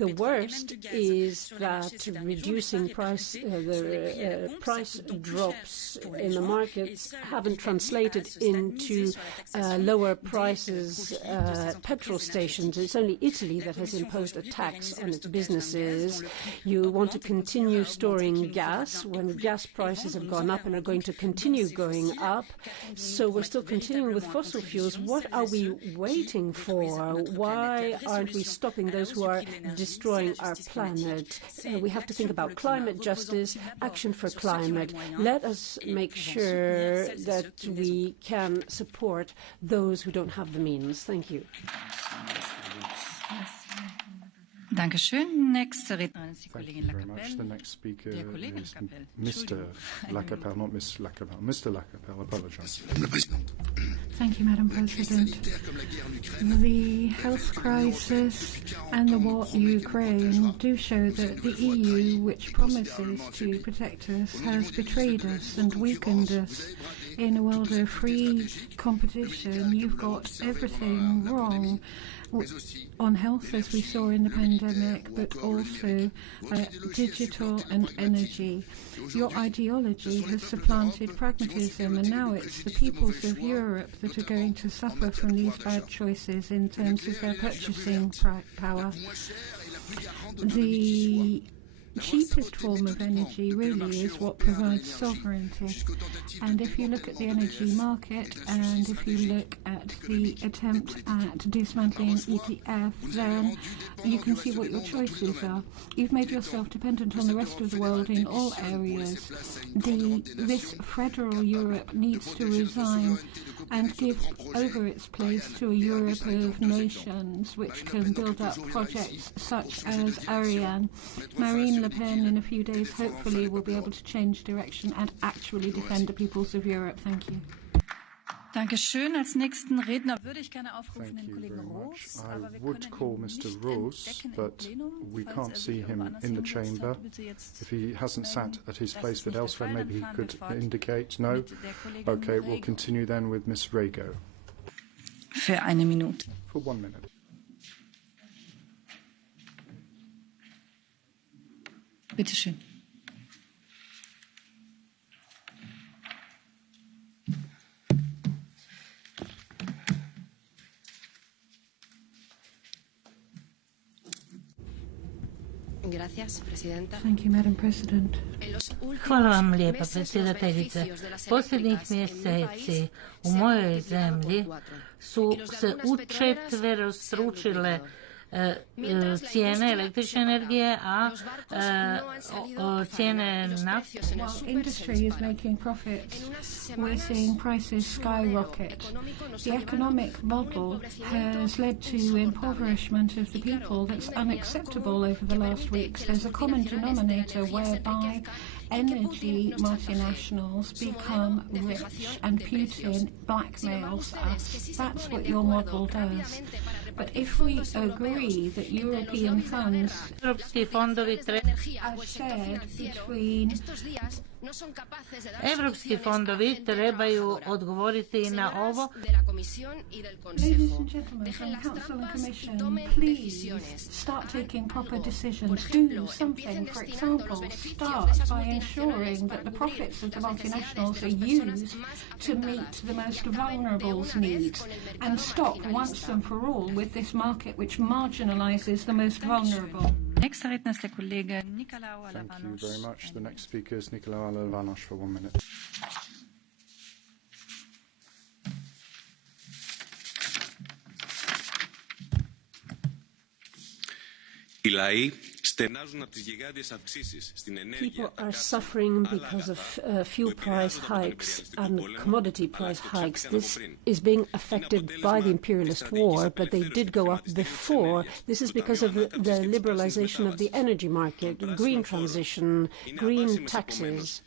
The worst is that reducing price drops in the markets haven't translated into lower prices at petrol stations. It's only Italy that has imposed a tax on its businesses. You want to continue storing gas when gas prices have gone up and are going to continue going up. So we're still continuing with fossil fuels. What are we waiting for? Why aren't we stopping those who are destroying our planet? We have to think about climate justice, action for climate. Let us make sure that we can support those who don't have the means. Thank you. Dankeschön. Nächste Rednerin ist die Kollegin Lacapelle. Thank you very much. The next speaker is Mr. Lacapelle, not Miss Lacapelle. Mr. Lacapelle, apologize. Thank you, Madam President. The health crisis and the war in Ukraine do show that the EU, which promises to protect us, has betrayed us and weakened us. In a world of free competition, you've got everything wrong on health, as we saw in the pandemic, but also digital and energy. Your ideology has supplanted pragmatism, and now it's the peoples of Europe that are going to suffer from these bad choices in terms of their purchasing power. The cheapest form of energy really is what provides sovereignty. And if you look at the energy market and if you look at the attempt at dismantling ETF, then you can see what your choices are. You've made yourself dependent on the rest of the world in all areas. This federal Europe needs to resign and give over its place to a Europe of nations which can build up projects such as Ariane. Marine Le Pen in a few days hopefully will be able to change direction and actually defend the peoples of Europe. Thank you. Dankeschön. Als nächsten Redner würde ich gerne aufrufen den Kollegen Roos. I would call Mr. Roos, but we can't see him in the chamber. If he hasn't sat at his place but elsewhere, maybe he could indicate. No? Okay, we'll continue then with Miss Rego. Für eine Minute. For 1 minute. Bitte schön. Thank you, Madam President. Hvala vam lijepa, predsjedateljice. Posljednjih mjeseci u mojoj zemlji su se učetverostručile cijene električne energije, a cijene nafte. While industry is making profits, we're seeing prices skyrocket. The economic model has led to impoverishment of the people that's unacceptable over the last weeks. There's a common denominator whereby energy multinationals become rich and Putin blackmails us. That's what your model does. But if we agree that European funds are shared between Evropski fondovi trebaju odgovoriti na ovo. Ladies and gentlemen from Council and Commission, please start taking proper decisions. Do something. For example, start by ensuring that the profits of the multinationals are used to meet the most vulnerable's needs, and stop once and for all with this market which marginalizes the most vulnerable. Nächster Redner ist der Kollege Nikolaou Alavanos. Thank you very much. The next speaker is Nikolaou Alavanos for 1 minute. People are suffering because of fuel price hikes and commodity price hikes. This is being affected by the imperialist war, but they did go up before. This is because of the liberalization of the energy market, green transition, green taxes.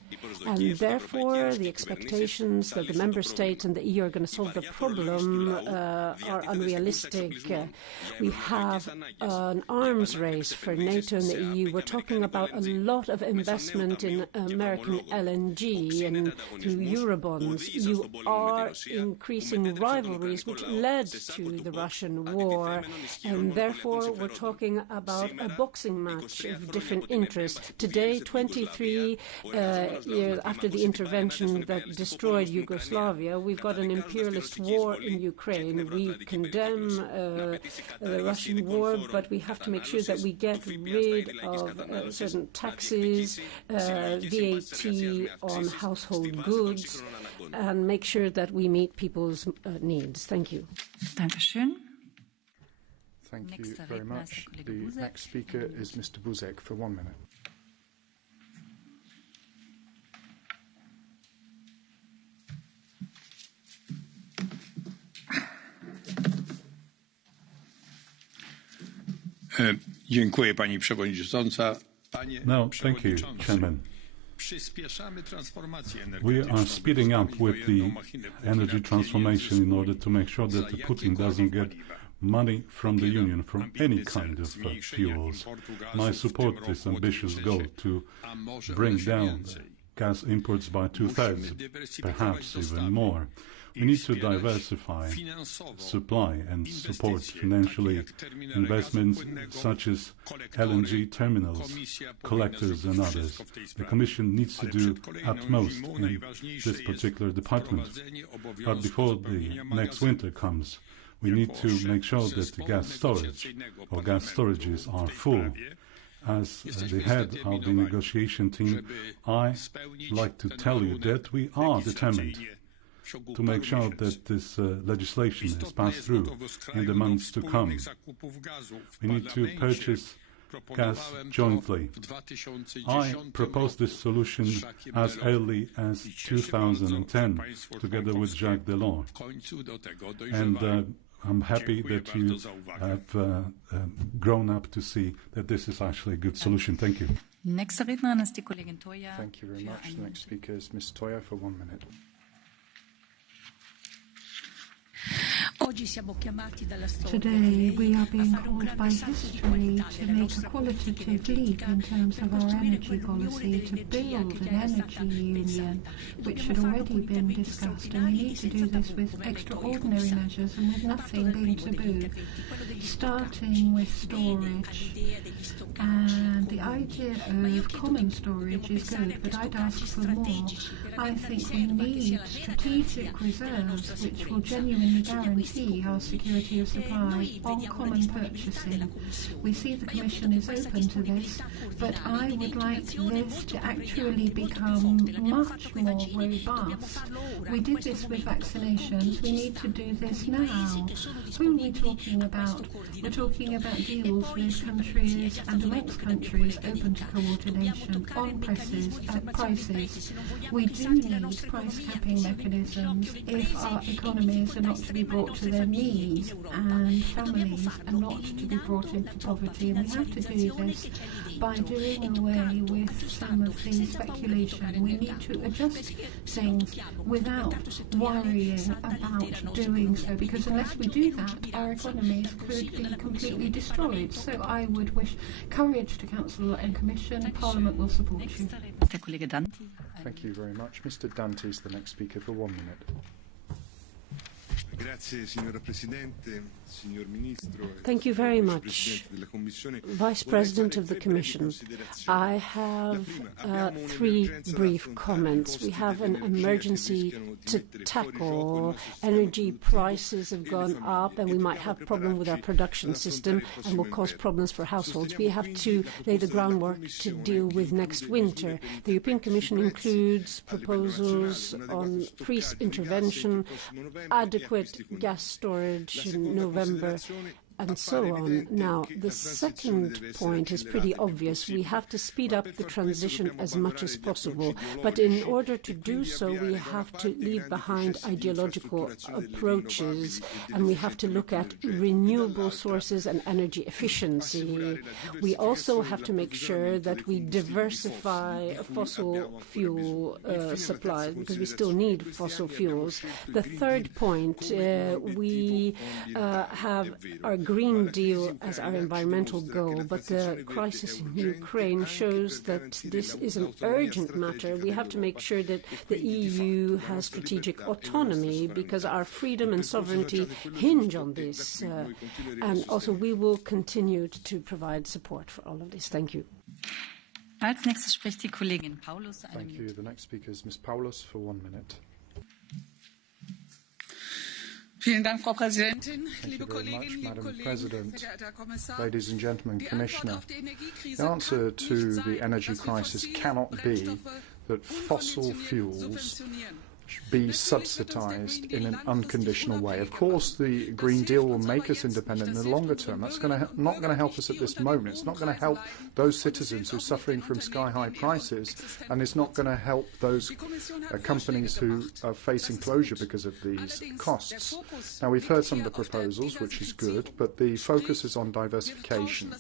And therefore, the expectations that the member states and the EU are going to solve the problem are unrealistic. We have an arms race for NATO in the EU. We're talking about a lot of investment in American LNG and through Eurobonds. You are increasing rivalries which led to the Russian war, and therefore we're talking about a boxing match of different interests. Today, 23 years after the intervention that destroyed Yugoslavia, we've got an imperialist war in Ukraine. We condemn the Russian war, but we have to make sure that we get rid of certain taxes, VAT on household goods, and make sure that we meet people's needs. Thank you. Dankeschön. Thank you very much. The next speaker is Mr. Buzek for 1 minute. Dziękuję, pani przewodnicząca. No, thank you, Chairman. We are speeding up with the energy transformation in order to make sure that Putin doesn't get money from the Union from any kind of fuels. And I support this ambitious goal to bring down gas imports by 2/3, perhaps even more. We need to diversify supply and support financially investments such as LNG terminals, collectors and others. The Commission needs to do utmost in this particular department. But before the next winter comes, we need to make sure that the gas storage or gas storages are full. As the head of the negotiation team, I like to tell you that we are determined to make sure that this legislation is passed through in the months to come. We need to purchase gas jointly. I proposed this solution as early as 2010, together with Jacques Delors. And I'm happy that you have grown up to see that this is actually a good solution. Thank you. Nächste Rednerin ist die Kollegin Toya. Thank you very much. The next speaker is Ms. Toya for 1 minute. Today we are being called by history to make a qualitative leap in terms of our energy policy, to build an energy union which had already been discussed, and we need to do this with extraordinary measures and with nothing being taboo, starting with storage. And the idea of common storage is good, but I'd ask for more. I think we need strategic reserves which will genuinely guarantee our security of supply on common purchasing. We see the Commission is open to this, but I would like this to actually become much more robust. We did this with vaccinations. We need to do this now. Who are we talking about? We're talking about deals with countries and amongst countries open to coordination on prices. We do need price capping mechanisms if our economies are not to be brought to their knees and families are not to be brought into poverty. And we have to do this by doing away with some of the speculation. We need to adjust things without worrying about doing so, because unless we do that, our economies could be completely destroyed. So I would wish courage to Council and Commission. Parliament will support you. Thank you very much. Mr. Dante is the next speaker for 1 minute. Thank you very much, Vice President of the Commission. I have 3 brief comments. We have an emergency to tackle. Energy prices have gone up and we might have a problem with our production system and will cause problems for households. We have to lay the groundwork to deal with next winter. The European Commission includes proposals on pre-intervention, adequate gas storage in November, and so on. Now, the second point is pretty obvious. We have to speed up the transition as much as possible. But in order to do so, we have to leave behind ideological approaches, and we have to look at renewable sources and energy efficiency. We also have to make sure that we diversify fossil fuel supplies, because we still need fossil fuels. The third point, we are Green Deal as our environmental goal, but the crisis in Ukraine shows that this is an urgent matter. We have to make sure that the EU has strategic autonomy, because our freedom and sovereignty hinge on this. And also we will continue to provide support for all of this. Thank you. Als nächstes spricht die Kollegin Paulus. Thank you. The next speaker is Ms. Paulus for 1 minute. Vielen Dank, Frau Präsidentin, liebe Thank you very Kolleginnen, much, liebe Madam Kollegen, President, verehrter Herr Kommissar. ladies and gentlemen, Die Antwort Commissioner. auf die Energiekrise The answer kann to nicht the sein, energy dass wir crisis fossile cannot be Brennstoffe that fossil unkonditioniert fuels subventionieren. be subsidized in an unconditional way. Of course, the Green Deal will make us independent in the longer term. That's not going to help us at this moment. It's not going to help those citizens who are suffering from sky-high prices, and it's not going to help those companies who are facing closure because of these costs. Now, we've heard some of the proposals, which is good, but the focus is on diversification.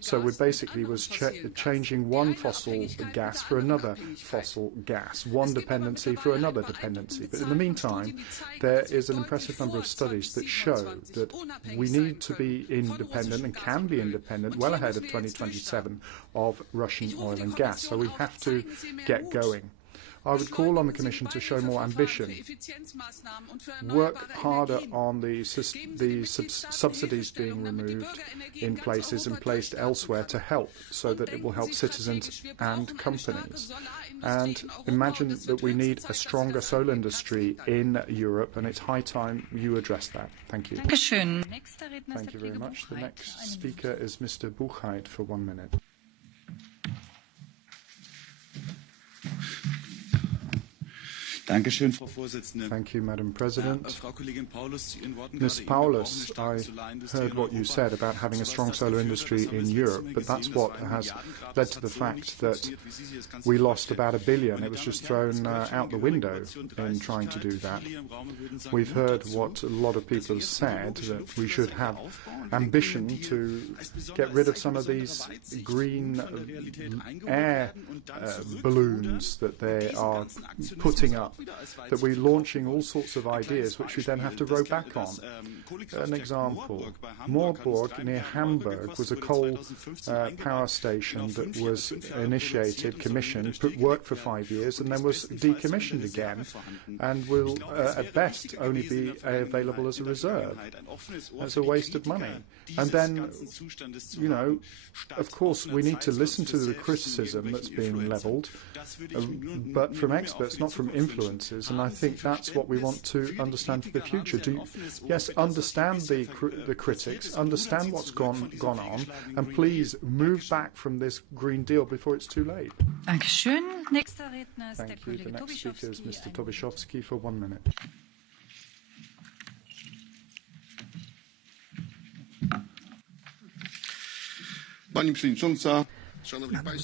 So we basically was changing one fossil gas for another fossil gas, one dependency for another dependency. But in the meantime, there is an impressive number of studies that show that we need to be independent and can be independent well ahead of 2027 of Russian oil and gas. So we have to get going. I would call on the Commission to show more ambition, work harder on the subsidies being removed in places and placed elsewhere to help, so that it will help citizens and companies. And imagine that we need a stronger solar industry in Europe, and it's high time you address that. Thank you. Thank you very much. The next speaker is Mr. Buchheit for 1 minute. Thank you, Madam President. Ms. Paulus, I heard what you said about having a strong solar industry in Europe, but that's what has led to the fact that we lost about $1 billion. It was just thrown out the window in trying to do that. We've heard what a lot of people have said, that we should have ambition to get rid of some of these green air balloons that they are putting up, that we're launching all sorts of ideas which we then have to row back on. An example, Moorburg near Hamburg was a coal power station that was initiated, commissioned, worked for 5 years, and then was decommissioned again, and will at best only be available as a reserve. That's a waste of money. And then, you know, of course, we need to listen to the criticism that's being levelled, but from experts, not from influencers, and I think that's what we want to understand for the future. Yes, understand the critics, understand what's gone on, and please move back from this Green Deal before it's too late. Thank you. The next speaker is Mr. Tobiszowski for 1 minute. Pani Przewodnicząca,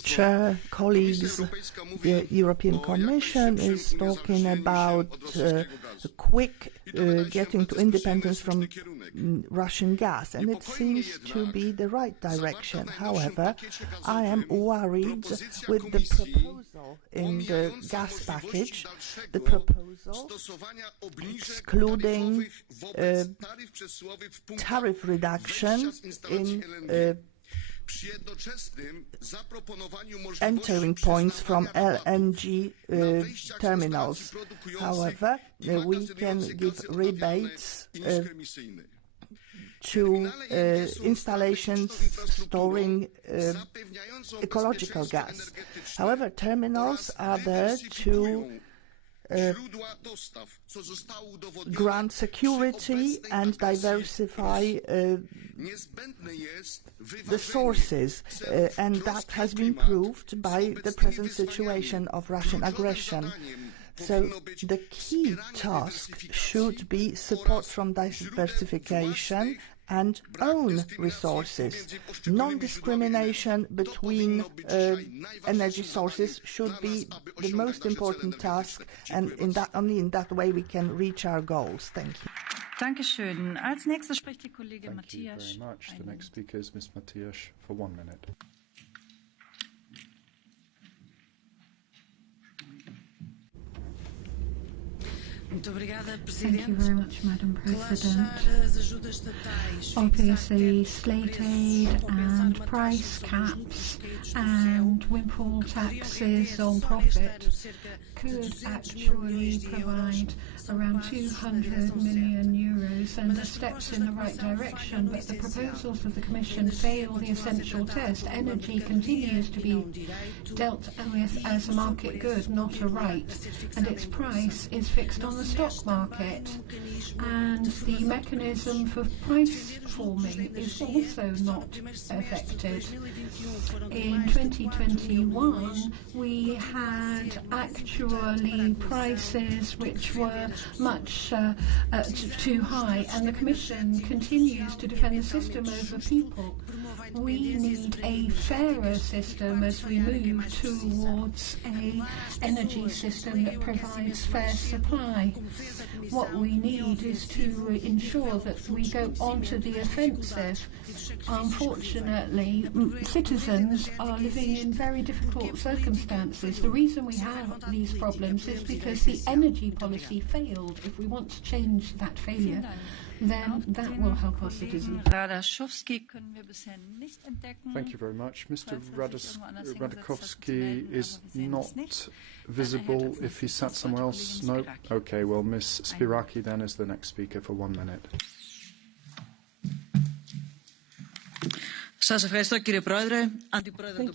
Chair, colleagues, the European Commission is talking about quick getting to independence from Russian gas, and it seems to be the right direction. However, I am worried with the proposal in the gas package, the proposal excluding tariff reduction in entering points from LNG terminals. However, we can give rebates to installations storing ecological gas. However, terminals are there to grant security and diversify the sources, and that has been proved by the present situation of Russian aggression. So the key task should be support from diversification and own resources. Non-discrimination between energy sources should be the most important task, and Thank only in that way we can reach our goals. Thank you. Dankeschön. Als nächstes spricht die Kollegin Thank you very much. The next speaker is Ms. Matthias for 1 minute. Thank you very much, Madam President. Obviously, state aid and price caps and windfall taxes on profit could actually provide around 200 million euros and the steps in the right direction, but the proposals of the Commission fail the essential test. Energy continues to be dealt with as a market good, not a right, and its price is fixed on the stock market. And the mechanism for price forming is also not effective. In 2021, we had actually prices which were much too high, and the Commission continues to defend the system over people. We need a fairer system as we move towards an energy system that provides fair supply. What we need is to ensure that we go onto the offensive. Unfortunately, citizens are living in very difficult circumstances. The reason we have these problems is because the energy policy failed. If we want to change that failure, then that will help our citizens. Thank you very much. Mr. Radakovsky is not visible. If he sat somewhere else, no? Okay, well, Ms. Spiraki then is the next speaker for 1 minute. Thank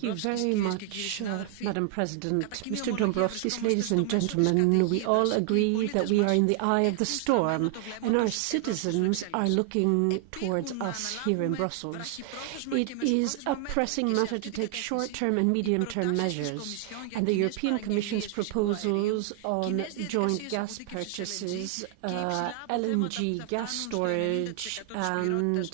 you very much, Madam President. Mr. Dombrovskis, ladies and gentlemen, we all agree that we are in the eye of the storm, and our citizens are looking towards us here in Brussels. It is a pressing matter to take short-term and medium-term measures, and the European Commission's proposals on joint gas purchases, LNG gas storage, and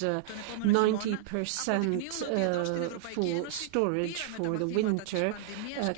90% full storage for the winter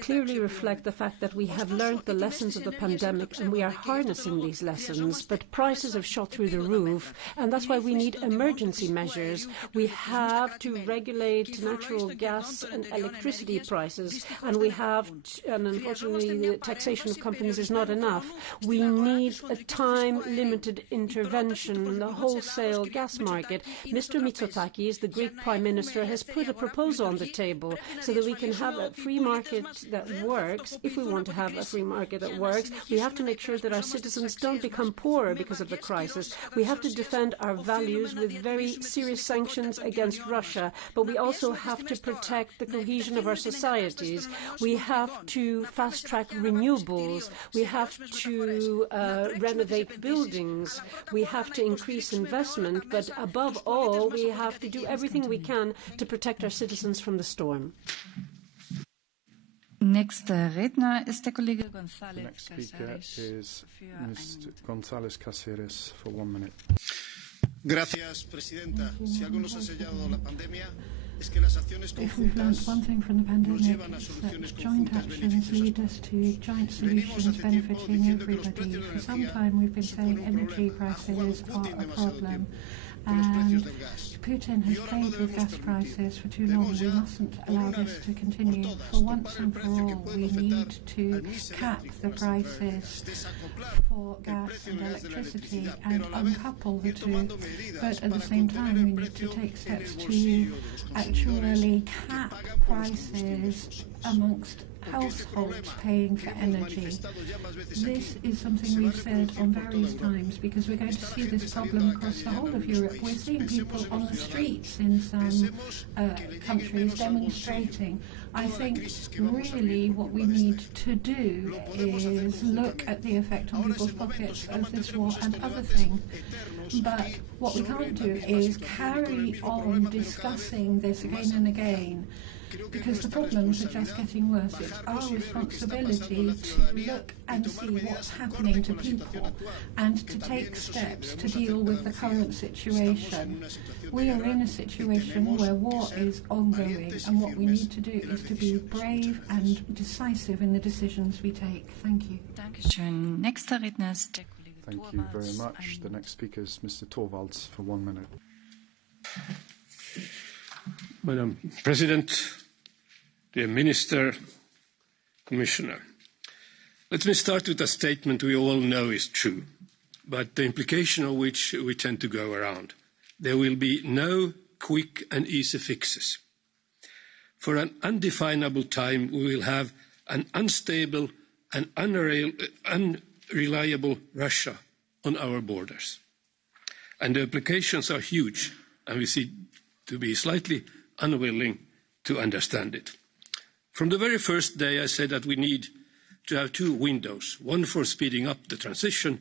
clearly reflect the fact that we have learned the lessons of the pandemic and we are harnessing these lessons, but prices have shot through the roof, and that's why we need emergency measures. We have to regulate natural gas and electricity prices, and unfortunately the taxation of companies is not enough. We need a time-limited intervention in the wholesale gas market. Mr. Mitsotakis, the Greek Prime Minister, has put a proposal on the table so that we can have a free market that works. If we want to have a free market that works, we have to make sure that our citizens don't become poorer because of the crisis. We have to defend our values with very serious sanctions against Russia, but we also have to protect the cohesion of our societies. We have to fast-track renewables. We have to renovate buildings. We have to increase investment, but above all, we have to do everything we can to protect our citizens from the storm. The next speaker is Mr. González Cáceres for 1 minute. Gracias, Presidenta. Si algo nos ha enseñado la pandemia es que las acciones conjuntas one thing from the pandemic is that joint actions lead us to joint solutions benefiting everybody. For some time we've been saying energy prices are a problem. And Putin has played with gas prices for too long. We mustn't allow this to continue. For once and for all, we need to cap the prices for gas and electricity and uncouple the two. But at the same time, we need to take steps to actually cap prices amongst households paying for energy. This is something we've said on various times because we're going to see this problem across the whole of Europe. We're seeing people on the streets in some countries demonstrating. I think really what we need to do is look at the effect on people's pockets of this war and other things. But what we can't do is carry on discussing this again and again, because the problems are just getting worse. It's our responsibility to look and see what's happening to people and to take steps to deal with the current situation. We are in a situation where war is ongoing, and what we need to do is to be brave and decisive in the decisions we take. Thank you. Thank you very much. The next speaker is Mr. Torvalds for 1 minute. Madam President, dear Minister, Commissioner, let me start with a statement we all know is true. but the implication of which we tend to go around. There will be no quick and easy fixes. For an undefinable time, we will have an unstable and unreliable Russia on our borders. And the implications are huge, and we seem to be slightly unwilling to understand it. From the very first day, I said that we need to have two windows, one for speeding up the transition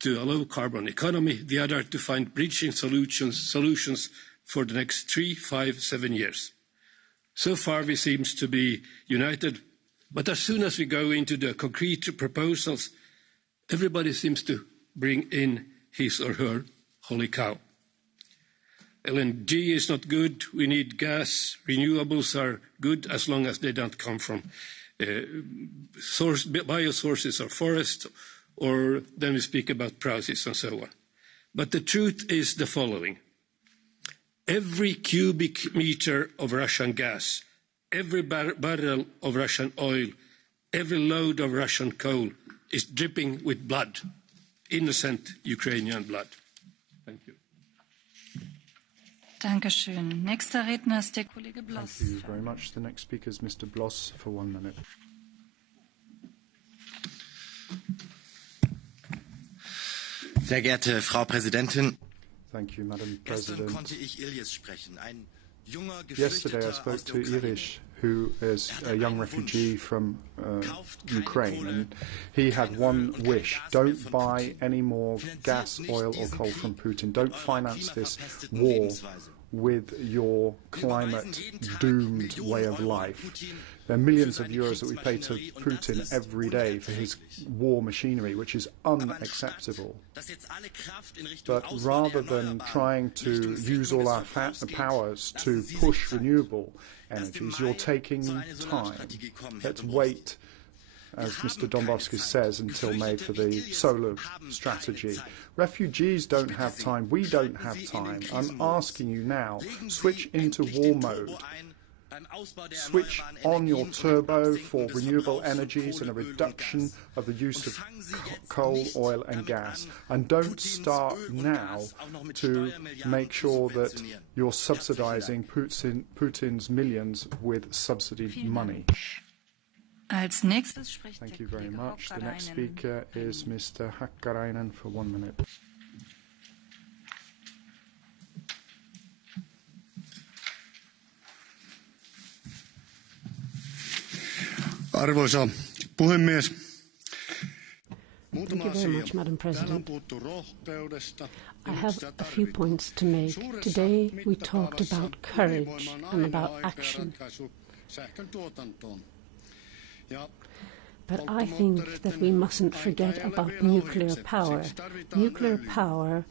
to a low-carbon economy, the other to find bridging solutions for the next 3, 5, 7 years. So far, we seem to be united, but as soon as we go into the concrete proposals, everybody seems to bring in his or her holy cow. LNG is not good. We need gas. Renewables are good as long as they don't come from biosources or forests, or then we speak about prices and so on. But the truth is the following. Every cubic meter of Russian gas, every barrel of Russian oil, every load of Russian coal is dripping with blood, innocent Ukrainian blood. Thank you. Dankeschön. Nächster Redner ist der Kollege Bloss. Thank you very much. The next speaker is Mr. Bloss for 1 minute. Sehr geehrte Frau Präsidentin. Thank you, Madam President. Gestern konnte ich Ilyes sprechen, ein junger Yesterday I Geflüchteter spoke aus der to Ukraine. Irish, who is a young refugee from Ukraine, and he had one wish: don't buy any more gas, oil or coal from Putin. Don't finance this war with your climate-doomed way of life. There are millions of euros that we pay to Putin every day for his war machinery, which is unacceptable. But rather than trying to use all our powers to push renewable energies, you're taking time. Let's wait, as Mr. Dombrovskis says, until May for the solar strategy. Refugees don't have time. We don't have time. I'm asking you now, switch into war mode. Switch on your turbo for renewable energies and a reduction of the use of coal, oil and gas. And don't start now to make sure that you're subsidizing Putin's millions with subsidy money. Als nächstes spricht Thank der you very Kollege much. The next Hakkarainen. speaker is Mr. Hakkarainen for 1 minute. Arvoisa puhemies. Thank you very much, Madam President. I have a few points to make. Today we talked about courage and about action. But I think that we mustn't forget about nuclear power. Nuclear power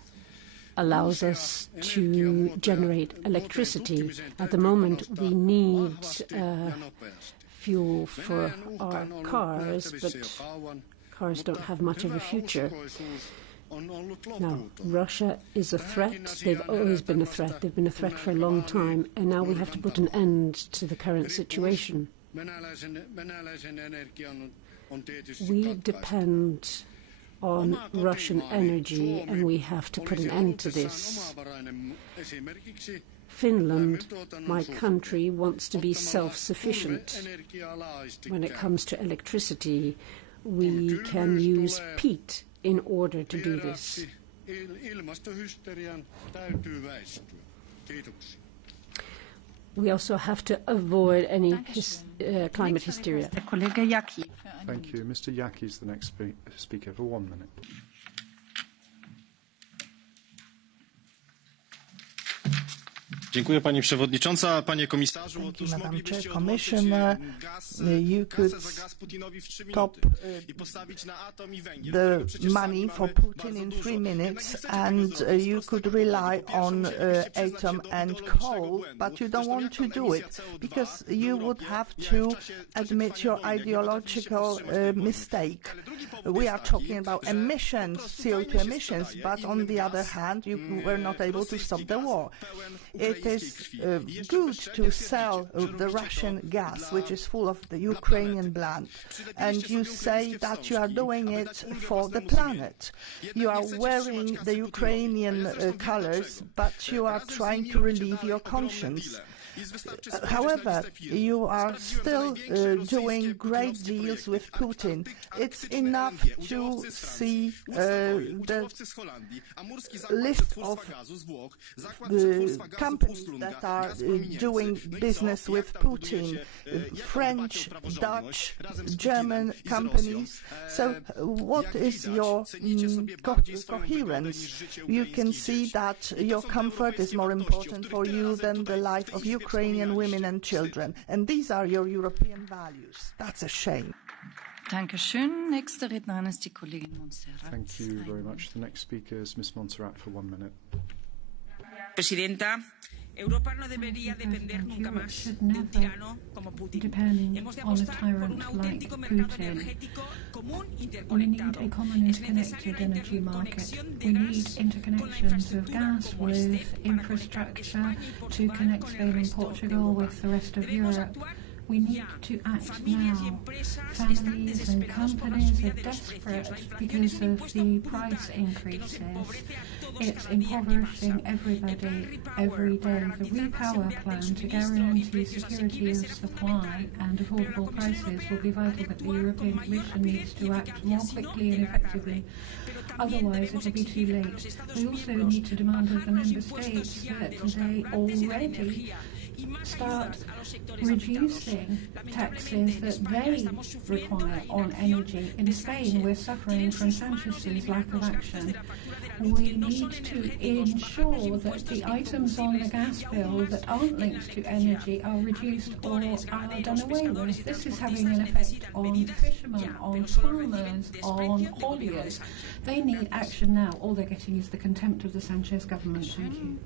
allows us to generate electricity. At the moment we need fuel for our cars, but cars don't have much of a future. Now, Russia is a threat. They've always been a threat. They've been a threat for a long time, and now we have to put an end to the current situation. We depend on Russian energy, and we have to put an end to this. Finland, my country, wants to be self-sufficient. When it comes to electricity, we can use peat in order to do this. We also have to avoid any climate hysteria. Kollege Jaki. Thank you. Mr. Yaki is the next speaker for 1 minute. Dziękuję Pani Przewodnicząca, Panie Komisarzu. Thank you, Madam Chair. Commissioner, you could stop the money for Putin in 3 minutes, and you could rely on atom and coal, but you don't want to do it because you would have to admit your ideological mistake. We are talking about emissions, CO2 emissions, but on the other hand, you were not able to stop the war. It it is good to sell the Russian gas, which is full of the Ukrainian blood, and you say that you are doing it for the planet. You are wearing the Ukrainian colors, but you are trying to relieve your conscience. However, you are still doing great deals with Putin. It's enough to see the list of the companies that are doing business with Putin, French, Dutch, German companies. So what is your coherence? You can see that your comfort is more important for you than the life of Ukrainian women and children. And these are your European values. That's a shame. Dankeschön. Nächste Rednerin ist die Kollegin Montserrat. Thank you very much. The next speaker is Ms. Montserrat for 1 minute. Presidenta, Europa no debería depender nunca más de un tirano como Putin. Hemos de apostar por un auténtico mercado energético común interconectado. We need a common interconnected energy market. We need interconnections of gas with infrastructure to connect Spain and Portugal with the rest of Europe. We need to act now. Families and companies are desperate because of the price increases. It's impoverishing everybody every day. The Repower plan to guarantee security of supply and affordable prices will be vital, but the European Commission needs to act more quickly and effectively. Otherwise, it will be too late. We also need to demand of the Member States that they already start reducing taxes that they require on energy. In Spain, we're suffering from Sanchez's lack of action. We need to ensure that the items on the gas bill that aren't linked to energy are reduced or are done away with. This is having an effect on fishermen, on farmers, on hauliers. They need action now. All they're getting is the contempt of the Sanchez government. Thank you.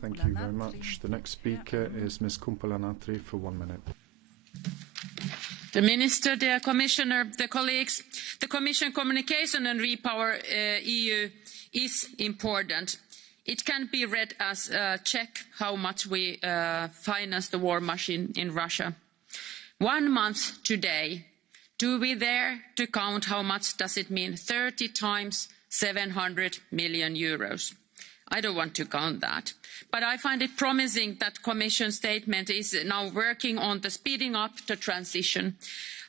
Thank you very much. The next speaker is Ms. Kumpula-Natri for 1 minute. The Minister, the Commissioner, the colleagues, the Commission communication on Repower EU is important. It can be read as check how much we finance the war machine in Russia. 1 month today, do we dare to count how much does it mean? 30 times 700 million euros. I don't want to count that. But I find it promising that Commission statement is now working on the speeding up the transition,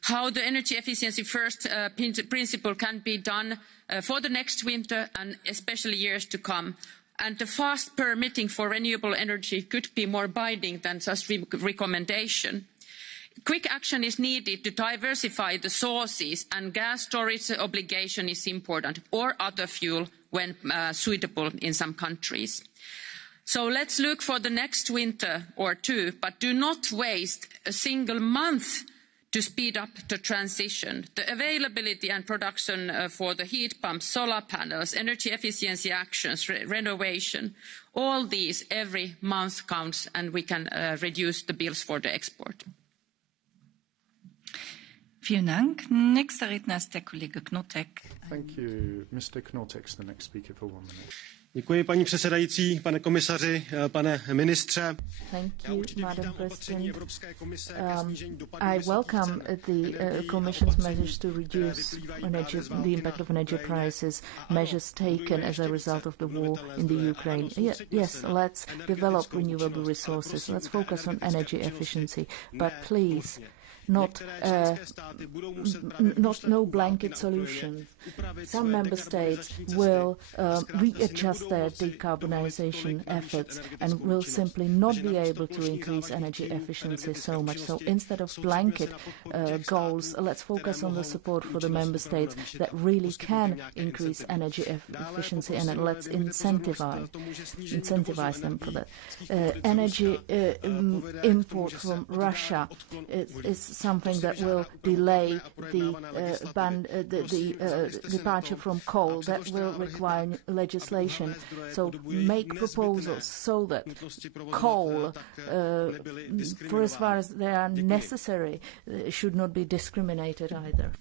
how the energy efficiency first principle can be done for the next winter and especially years to come. And the fast permitting for renewable energy could be more binding than just recommendation. Quick action is needed to diversify the sources, and gas storage obligation is important, or other fuel when suitable in some countries. So let's look for the next winter or two, but do not waste a single month to speed up the transition. The availability and production for the heat pumps, solar panels, energy efficiency actions, renovation, all these every month counts, and we can reduce the bills for the export. Vielen Dank. Nächster Redner ist der Kollege Knotek. Thank you. Mr. Knotek is the next speaker for 1 minute. Děkuji, paní předsedající, pane komisaři, pane ministře. Thank you, Madam President. I welcome the Commission's measures to reduce the impact of energy prices, measures taken as a result of the war in the Ukraine. Yes, let's develop renewable resources. Let's focus on energy efficiency, but please, no blanket solution. Some member states will readjust their decarbonization efforts and will simply not be able to increase energy efficiency so much. So instead of blanket goals, let's focus on the support for the member states that really can increase energy efficiency, and let's incentivize them for that. Energy import from Russia is something that will delay the departure from coal. That will require legislation. So make proposals so that coal, for as far as they are necessary, should not be discriminated either.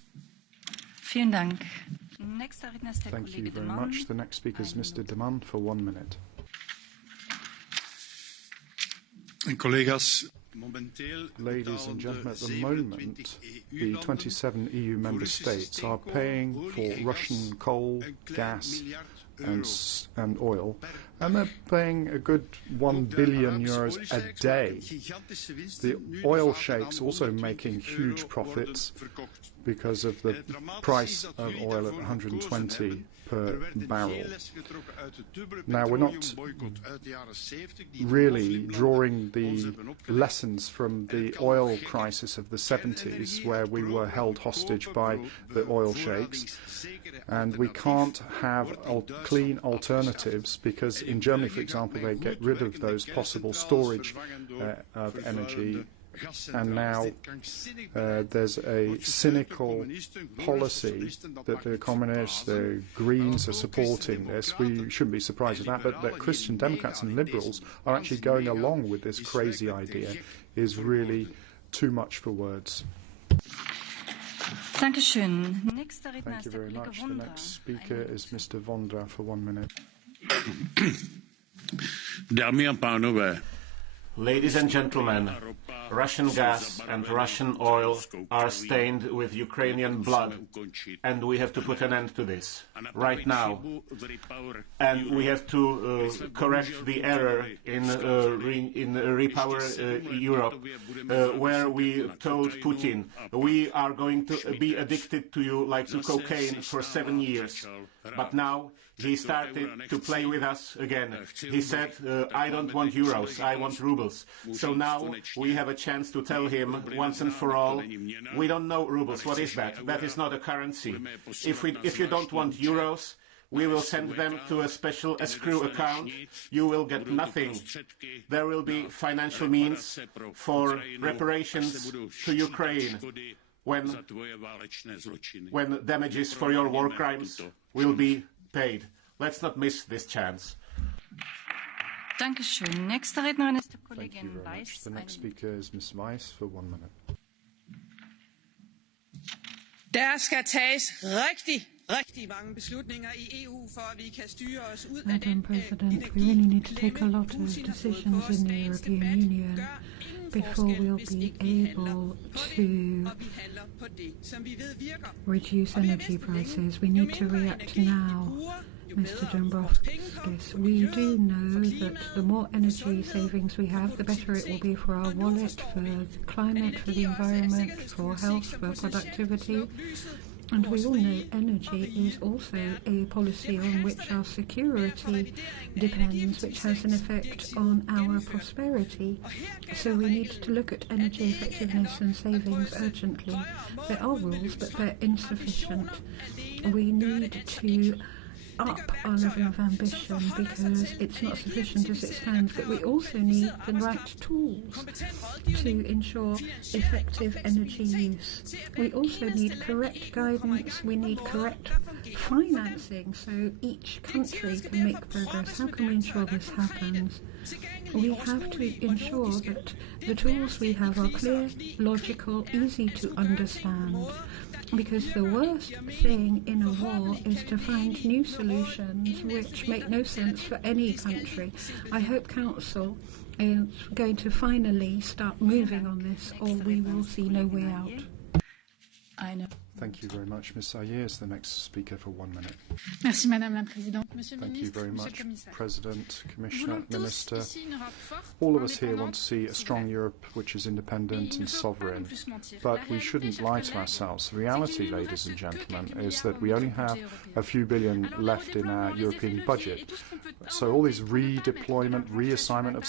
Vielen Dank. Thank you very much. The next speaker is Mr. Deman for 1 minute. Ladies and gentlemen, at the moment, the 27 EU member states are paying for Russian coal, gas and oil, and they're paying a good €1 billion a day. The oil sheikhs also making huge profits because of the price of oil at 120 per barrel. Now, we're not really drawing the lessons from the oil crisis of the 70s, where we were held hostage by the oil sheikhs, and we can't have clean alternatives because in Germany, for example, they get rid of those possible storage of energy. And now there's a cynical policy that the communists, the Greens are supporting this. We shouldn't be surprised at that, but that Christian Democrats and Liberals are actually going along with this crazy idea is really too much for words. Thank you very much. The next speaker is Mr. Vondra for 1 minute. Ladies and gentlemen, Russian gas and Russian oil are stained with Ukrainian blood, and we have to put an end to this right now. And we have to correct the error in Repower Europe, where we told Putin, we are going to be addicted to you like to cocaine for 7 years. But now he started to play with us again. He said, I don't want euros, I want rubles. So now we have a chance to tell him once and for all, we don't know rubles. What is that? That is not a currency. If you don't want euros, we will send them to a special escrow account. You will get nothing. There will be financial means for reparations to Ukraine when damages for your war crimes will be paid. Let's not miss this chance. Thank you very much. The next speaker is Ms. Weiss for 1 minute. Der skal tages rigtig mange beslutninger i EU, for at vi kan styre os ud af den President, we really need to take a lot of decisions in the European Union before we'll be able to reduce energy prices. We need to react now, Mr. Dombrovskis. We do know that the more energy savings we have, the better it will be for our wallet, for the climate, for the environment, for health, for productivity. And we all know energy is also a policy on which our security depends, which has an effect on our prosperity. So we need to look at energy effectiveness and savings urgently. There are rules, but they're insufficient. We need to up our level of ambition because it's not sufficient as it stands, but we also need the right tools to ensure effective energy use. We also need correct guidance, we need correct financing so each country can make progress. How can we ensure this happens? We have to ensure that the tools we have are clear, logical, easy to understand. Because the worst thing in a war is to find new solutions which make no sense for any country. I hope Council is going to finally start moving on this, or we will see no way out. I know. Thank you very much. Ms. Ayer is the next speaker for 1 minute. Merci, Madame la Présidente. Monsieur le Thank you Ministre, very Monsieur much, le Commissaire. President, Commissioner, Minister. All of us here want to see a strong Europe which is independent and sovereign, but we shouldn't lie to ourselves. The reality, ladies and gentlemen, is that we only have a few billion left in our European budget. So all this redeployment, reassignment of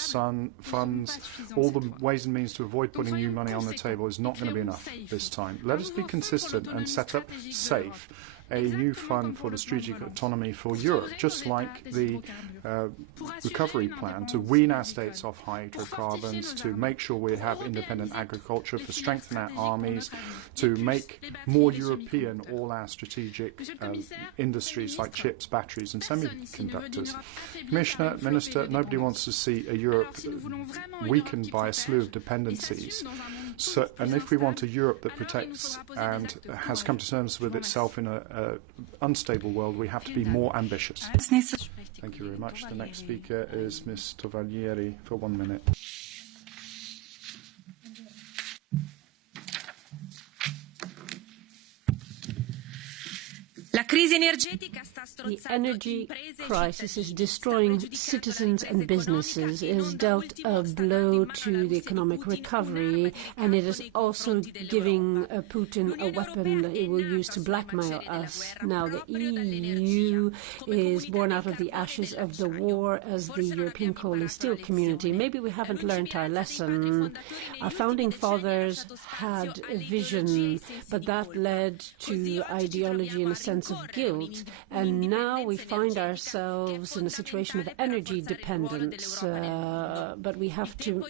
funds, all the ways and means to avoid putting new money on the table is not going to be enough this time. Let us be consistent and set up SAFE, a new fund for the strategic autonomy for Europe, just like the recovery plan, to wean our states off hydrocarbons, to make sure we have independent agriculture, to strengthen our armies, to make more European all our strategic industries like chips, batteries and semiconductors. Commissioner, Minister, nobody wants to see a Europe weakened by a slew of dependencies. So, and if we want a Europe that protects and has come to terms with itself in an unstable world, we have to be more ambitious. Thank you very much. The next speaker is Ms. Tovaglieri for 1 minute. The energy crisis is destroying citizens and businesses. It has dealt a blow to the economic recovery, and it is also giving Putin a weapon that he will use to blackmail us. Now, the EU is born out of the ashes of the war as the European coal and steel community. Maybe we haven't learned our lesson. Our founding fathers had a vision, but that led to ideology and a sense of guilt. And now we find ourselves in a situation of energy dependence. But we have to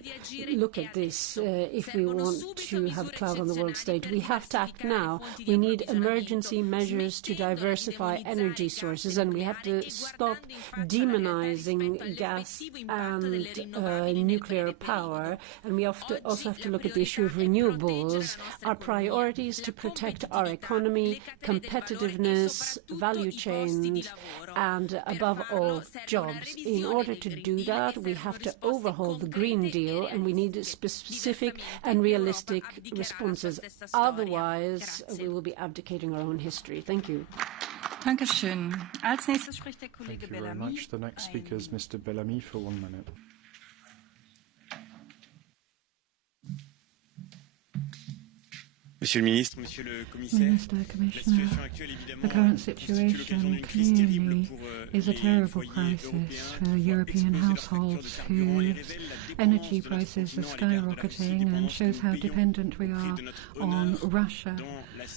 look at this if we want to have a cloud on the world stage. We have to act now. We need emergency measures to diversify energy sources, and we have to stop demonizing gas and nuclear power. And we also have to look at the issue of renewables. Our priority is to protect our economy, competitiveness, value chains, and above all, jobs. In order to do that, we have to overhaul the Green Deal, and we need specific and realistic responses. Otherwise, we will be abdicating our own history. Thank you. Dankeschön. Als nächstes spricht der Kollege Thank you very Bellamy. much. The next speaker is Mr. Bellamy for 1 minute. Monsieur le ministre, monsieur le commissaire, Minister, Commissioner, the current situation clearly is a terrible crisis for European households whose energy prices are skyrocketing, and shows how dependent we are on Russia,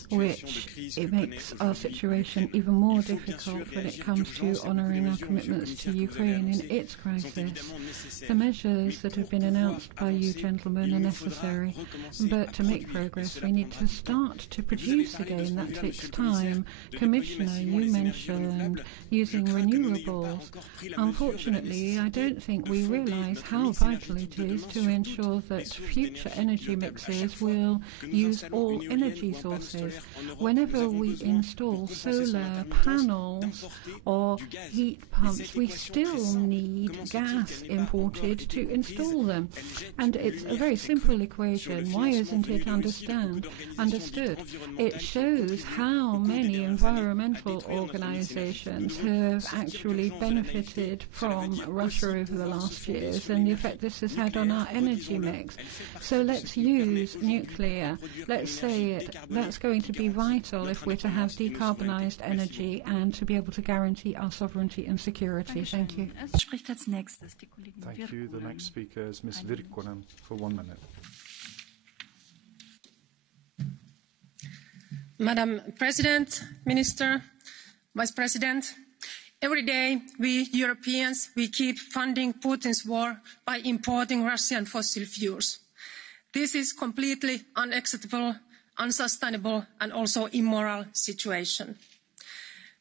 which it makes our situation even more difficult when it comes to honouring our commitments to Ukraine in its crisis. The measures that have been announced by you gentlemen are necessary, but to make progress we need to start to produce again. That takes time. Commissioner, you mentioned using renewables. Unfortunately, I don't think we realise how vital it is to ensure that future energy mixes will use all energy sources. Whenever we install solar panels or heat pumps, we still need gas imported to install them. And it's a very simple equation. Why isn't it understood? It shows how many environmental organizations have actually benefited from Russia over the last years and the effect this has had on our energy mix. So let's use nuclear. Let's say it. That's going to be vital if we're to have decarbonized energy and to be able to guarantee our sovereignty and security. Thank you. Thank you. The next speaker is Ms. Virkkunen for 1 minute. Madam President, Minister, Vice President, every day we Europeans, we keep funding Putin's war by importing Russian fossil fuels. This is completely unacceptable, unsustainable and also immoral situation.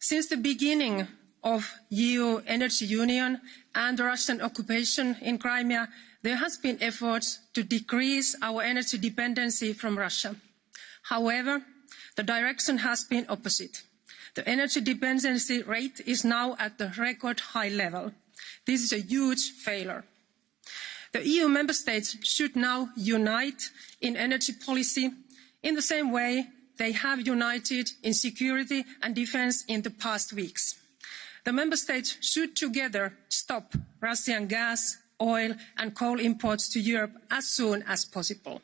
Since the beginning of EU Energy Union and the Russian occupation in Crimea, there has been efforts to decrease our energy dependency from Russia. However, the direction has been opposite. The energy dependency rate is now at a record high level. This is a huge failure. The EU member states should now unite in energy policy in the same way they have united in security and defence in the past weeks. The member states should together stop Russian gas, oil and coal imports to Europe as soon as possible.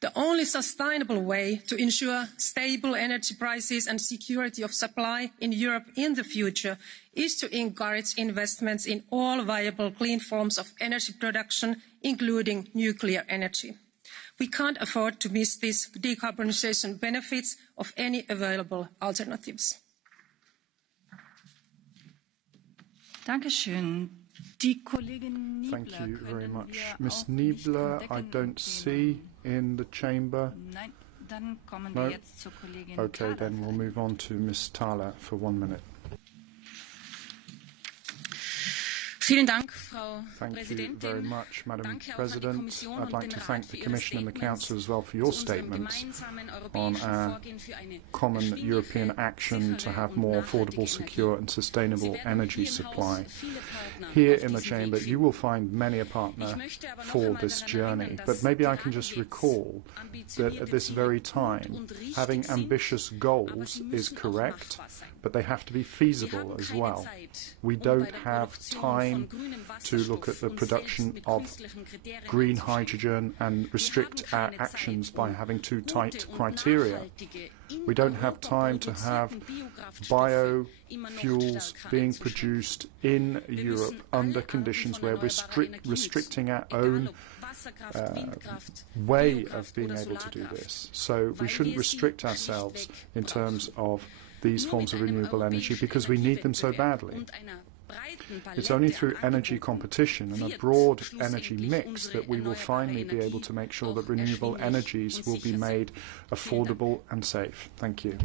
The only sustainable way to ensure stable energy prices and security of supply in Europe in the future is to encourage investments in all viable clean forms of energy production, including nuclear energy. We can't afford to miss these decarbonisation benefits of any available alternatives. Dankeschön. Thank you very much. Ms. Niebler, I don't see in the chamber. No? Okay, then we'll move on to Ms. Thaler for 1 minute. Thank you very much, Madam President. I'd like to thank the Commission and the Council as well for your statements on our common European action to have more affordable, secure and sustainable energy supply. here in the chamber, you will find many a partner for this journey. But maybe I can just recall that at this very time, having ambitious goals is correct, but they have to be feasible as well. We don't have time to look at the production of green hydrogen and restrict our actions by having too tight criteria. We don't have time to have biofuels being produced in Europe under conditions where we're restricting our own way of being able to do this. So we shouldn't restrict ourselves in terms of these forms of renewable energy because we need them so badly. It's only through energy competition and a broad energy mix that we will finally be able to make sure that renewable energies will be made affordable and safe. Thank you.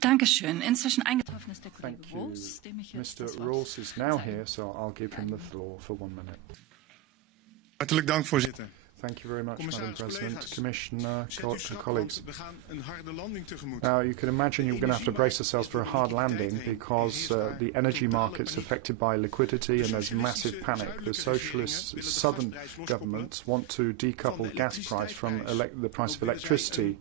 Dankeschön. Inzwischen eingetroffen ist der Kollege Thank you. Roos, dem ich jetzt Mr. Roos is now here, so I'll give him the floor for 1 minute. Hartelijk dank, voorzitter. Thank you very much, Madam President, Commissioner, colleagues. We gaan een harde landing tegemoet. Now, you can imagine you're going to have to brace yourselves for a hard landing because the energy market's affected by liquidity and there's massive panic. The socialist southern governments want to decouple gas price from the price of electricity,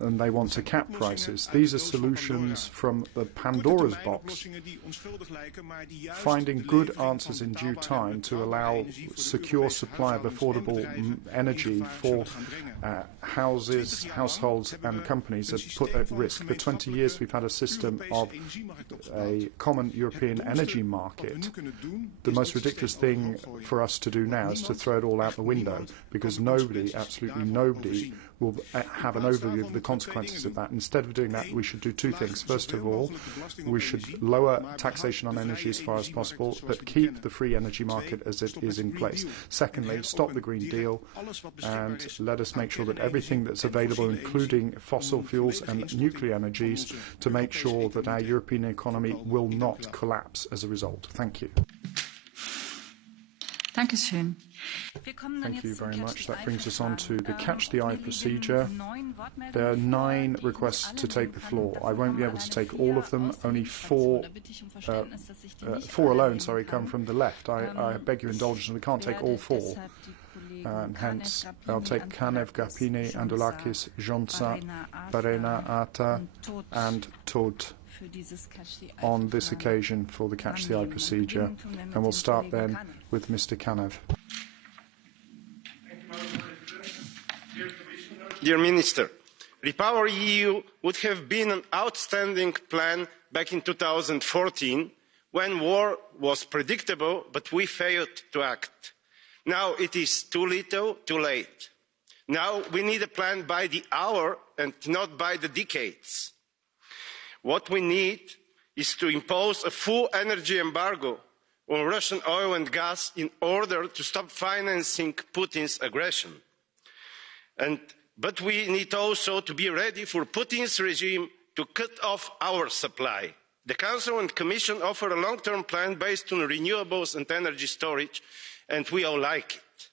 and they want to cap prices. These are solutions from the Pandora's box, finding good answers in due time to allow secure supply of affordable energy for houses, households and companies are put at risk. For 20 years we've had a system of a common European energy market. The most ridiculous thing for us to do now is to throw it all out the window because nobody, absolutely nobody, will have an overview of the consequences of that. Instead of doing that, we should do two things. First of all, we should lower taxation on energy as far as possible, but keep the free energy market as it is in place. Secondly, stop the Green Deal and let us make sure that everything that's available, including fossil fuels and nuclear energies, to make sure that our European economy will not collapse as a result. Thank you. Dankeschön. Thank you very much. That brings us on to the Catch the Eye procedure. There are 9 requests to take the floor. I won't be able to take all of them. Only 4 alone, come from the left. I beg your indulgence, we can't take all 4. And hence, I'll take Kanev, Gapini, Andolakis, Johnsa, Barena, Ata, and Todd on this occasion for the Catch the Eye procedure. And we'll start then with Mr. Kanev. Dear Minister, Repower EU would have been an outstanding plan back in 2014 when war was predictable, but we failed to act. Now it is too little, too late. Now we need a plan by the hour and not by the decades. What we need is to impose a full energy embargo on Russian oil and gas in order to stop financing Putin's aggression. But we need also to be ready for Putin's regime to cut off our supply. The Council and Commission offer a long-term plan based on renewables and energy storage, and we all like it.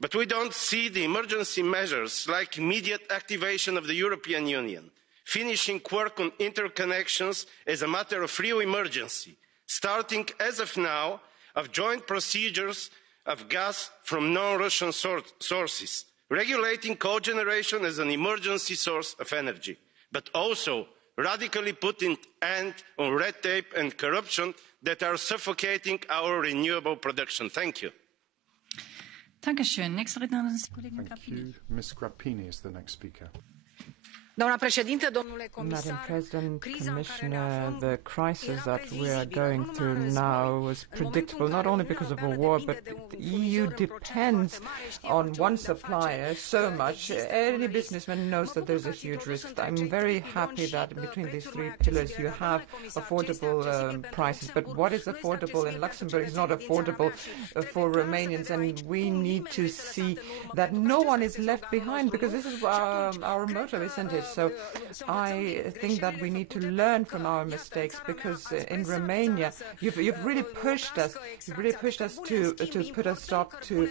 But we don't see the emergency measures like immediate activation of the European Union, finishing work on interconnections as a matter of real emergency, starting as of now of joint procedures of gas from non-Russian sources, regulating cogeneration as an emergency source of energy, but also radically putting an end on red tape and corruption that are suffocating our renewable production. Thank you. Dankeschön. Nächste Rednerin ist die Kollegin Thank you. Ms. Grappini is the next speaker. Doamna președintă, domnule Madam comisar, President, Commissioner, the crisis that we are going through now was predictable not only because of a war, but the EU depends on one supplier so much. Any businessman knows that there's a huge risk. I'm very happy that between these 3 pillars you have affordable prices, but what is affordable in Luxembourg is not affordable for Romanians, and we need to see that no one is left behind, because this is our motto, isn't it? So I think that we need to learn from our mistakes, because in Romania you've really pushed us. You've really pushed us to put a stop to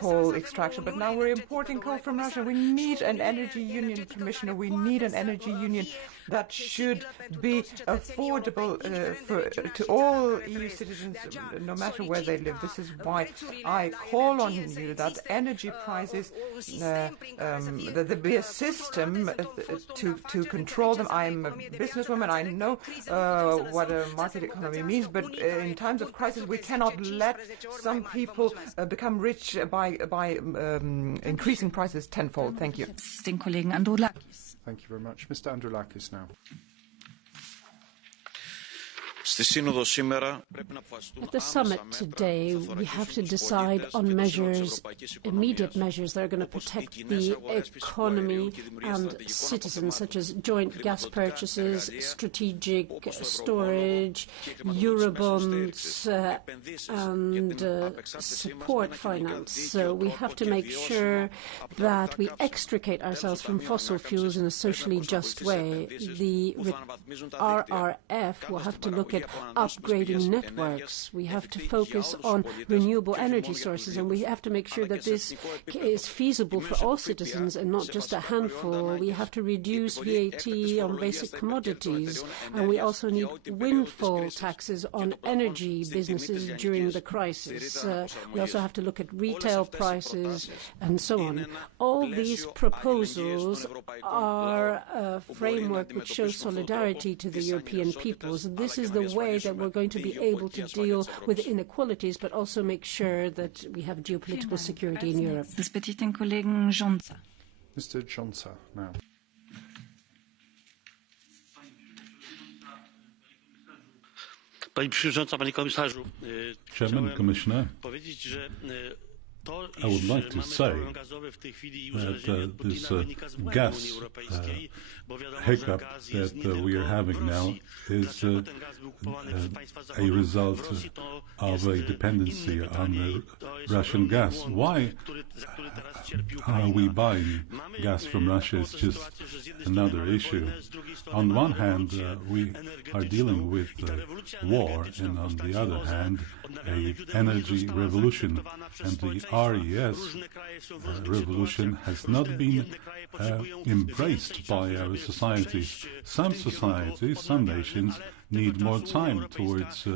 coal extraction. But now we're importing coal from Russia. We need an energy union, Commissioner. We need an energy union that should be affordable to all EU citizens, no matter where they live. This is why I call on you that energy prices, there be a system to control them. I'm a businesswoman. I know what a market economy means, but in times of crisis, we cannot let some people become rich by increasing prices tenfold. Thank you. Den Kollegen Androulakis. Thank you very much. Mr. Androulakis now. At the summit today, we have to decide on measures, immediate measures that are going to protect the economy and citizens, such as joint gas purchases, strategic storage, Eurobonds, and support finance. So we have to make sure that we extricate ourselves from fossil fuels in a socially just way. The RRF will have to look at upgrading networks. We have to focus on renewable energy sources, and we have to make sure that this is feasible for all citizens and not just a handful. We have to reduce VAT on basic commodities, and we also need windfall taxes on energy businesses during the crisis. We also have to look at retail prices and so on. All these proposals are a framework which shows solidarity to the European peoples. This is the way that we're going to be able to deal with inequalities, but also make sure that we have geopolitical security in Europe. Mr. Johnson now. Chairman, Commissioner, I would like to say that this gas hiccup that we are having now is a result of a dependency on Russian gas. Why are we buying gas from Russia? It's just another issue. On one hand, we are dealing with war, and on the other hand, an energy revolution. And the RES revolution has not been embraced by our societies. Some societies, some nations, need more time towards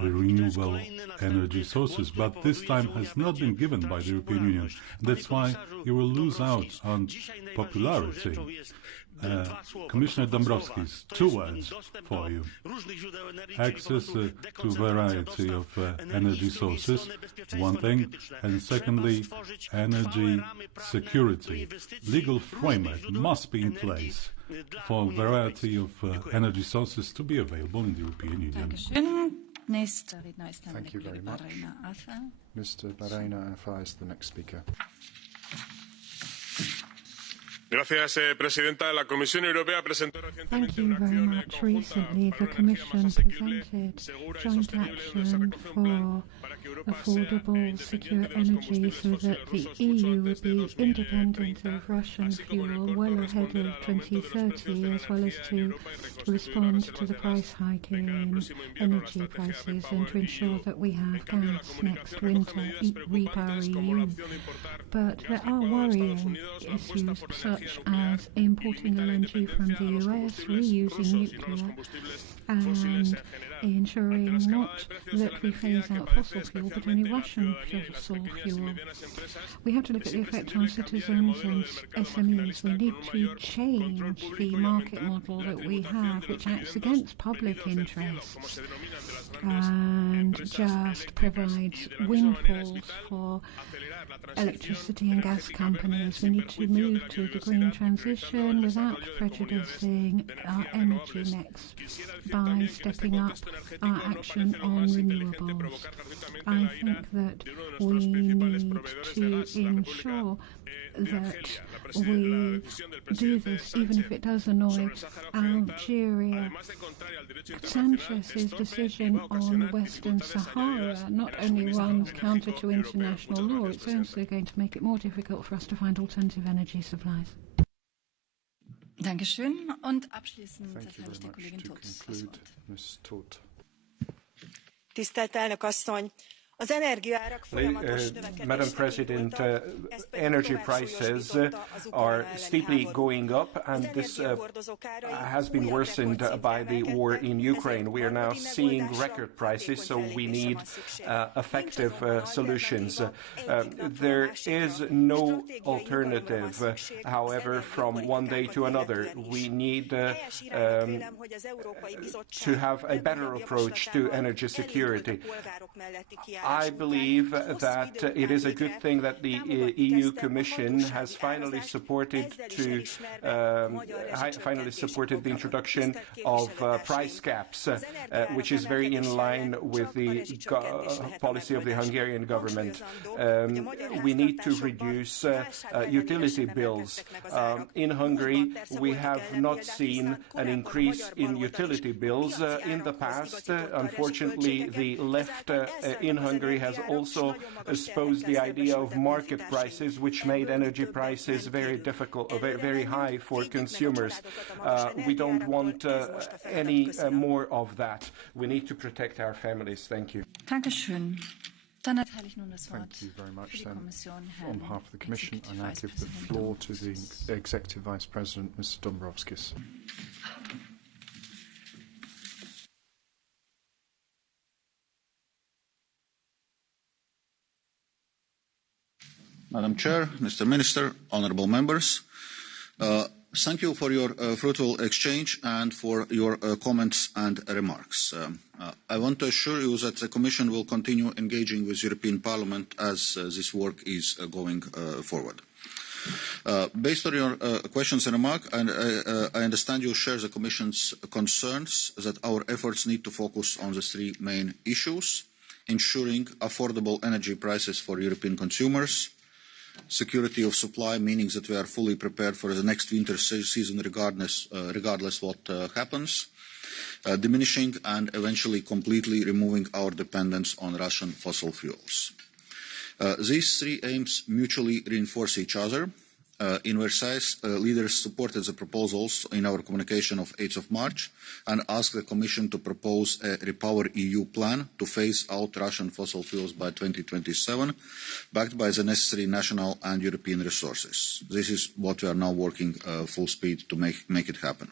renewable energy sources, but this time has not been given by the European Union. That's why you will lose out on popularity. Commissioner Dombrovskis, 2 words for you. Access to variety of energy sources, one thing, and secondly, energy security. Legal framework must be in place for a variety of energy sources to be available in the European Union. Thank you very much. Mr. Barreina Afa is the next speaker. Presidenta. La Comisión Europea presentó Thank you very much. Recently, the Commission presented joint action for affordable, secure energy so that the EU would be independent of Russian fuel well ahead of 2030, as well as to respond to the price hike in energy prices and to ensure that we have gas next winter, REPowerEU. But there are worrying issues such as importing LNG from the US, reusing nuclear, and ensuring not that we phase out fossil fuel, but only Russian fossil fuel. We have to look at the effect on citizens and SMEs. We need to change the market model that we have, which acts against public interests and just provides windfalls for electricity and gas companies. We need to move to the green transition without prejudicing our energy mix by stepping up our action on renewables. I think that we need to ensure that we do this, even if it does annoy Algeria. Sanchez's decision on Western Sahara not only runs counter to international law, it's also going to make it more difficult for us to find alternative energy supplies. Dankeschön. Und abschließend hat der Kollegin Todt das Wort. Ms. Todt. Tisztelt elnök asszony! Madam President, energy prices are steeply going up, and this has been worsened by the war in Ukraine. We are now seeing record prices, so we need effective solutions. There is no alternative, however, from one day to another. We need to have a better approach to energy security. I believe that it is a good thing that the EU Commission has finally supported the introduction of price caps, which is very in line with the policy of the Hungarian government. We need to reduce utility bills. In Hungary, we have not seen an increase in utility bills in the past. Unfortunately, the left in Hungary has also espoused the idea of market prices, which made energy prices very difficult, very high for consumers. We don't want any more of that. We need to protect our families. Thank you. Dankeschön. Dann erteile ich nun das Wort Thank you very much. für die Kommission, On behalf of the Commission, I now give the floor to the Executive Vice President, Mr. Dombrovskis. Madam Chair, Mr. Minister, honourable members, thank you for your fruitful exchange and for your comments and remarks. I want to assure you that the Commission will continue engaging with the European Parliament as this work is going forward. Based on your questions and remarks, I understand you share the Commission's concerns that our efforts need to focus on the three main issues: ensuring affordable energy prices for European consumers, security of supply, meaning that we are fully prepared for the next winter season regardless what happens, diminishing and eventually completely removing our dependence on Russian fossil fuels. These three aims mutually reinforce each other. In Versailles, leaders supported the proposals in our communication of 8th of March and asked the Commission to propose a Repower EU plan to phase out Russian fossil fuels by 2027, backed by the necessary national and European resources. This is what we are now working full speed to make it happen.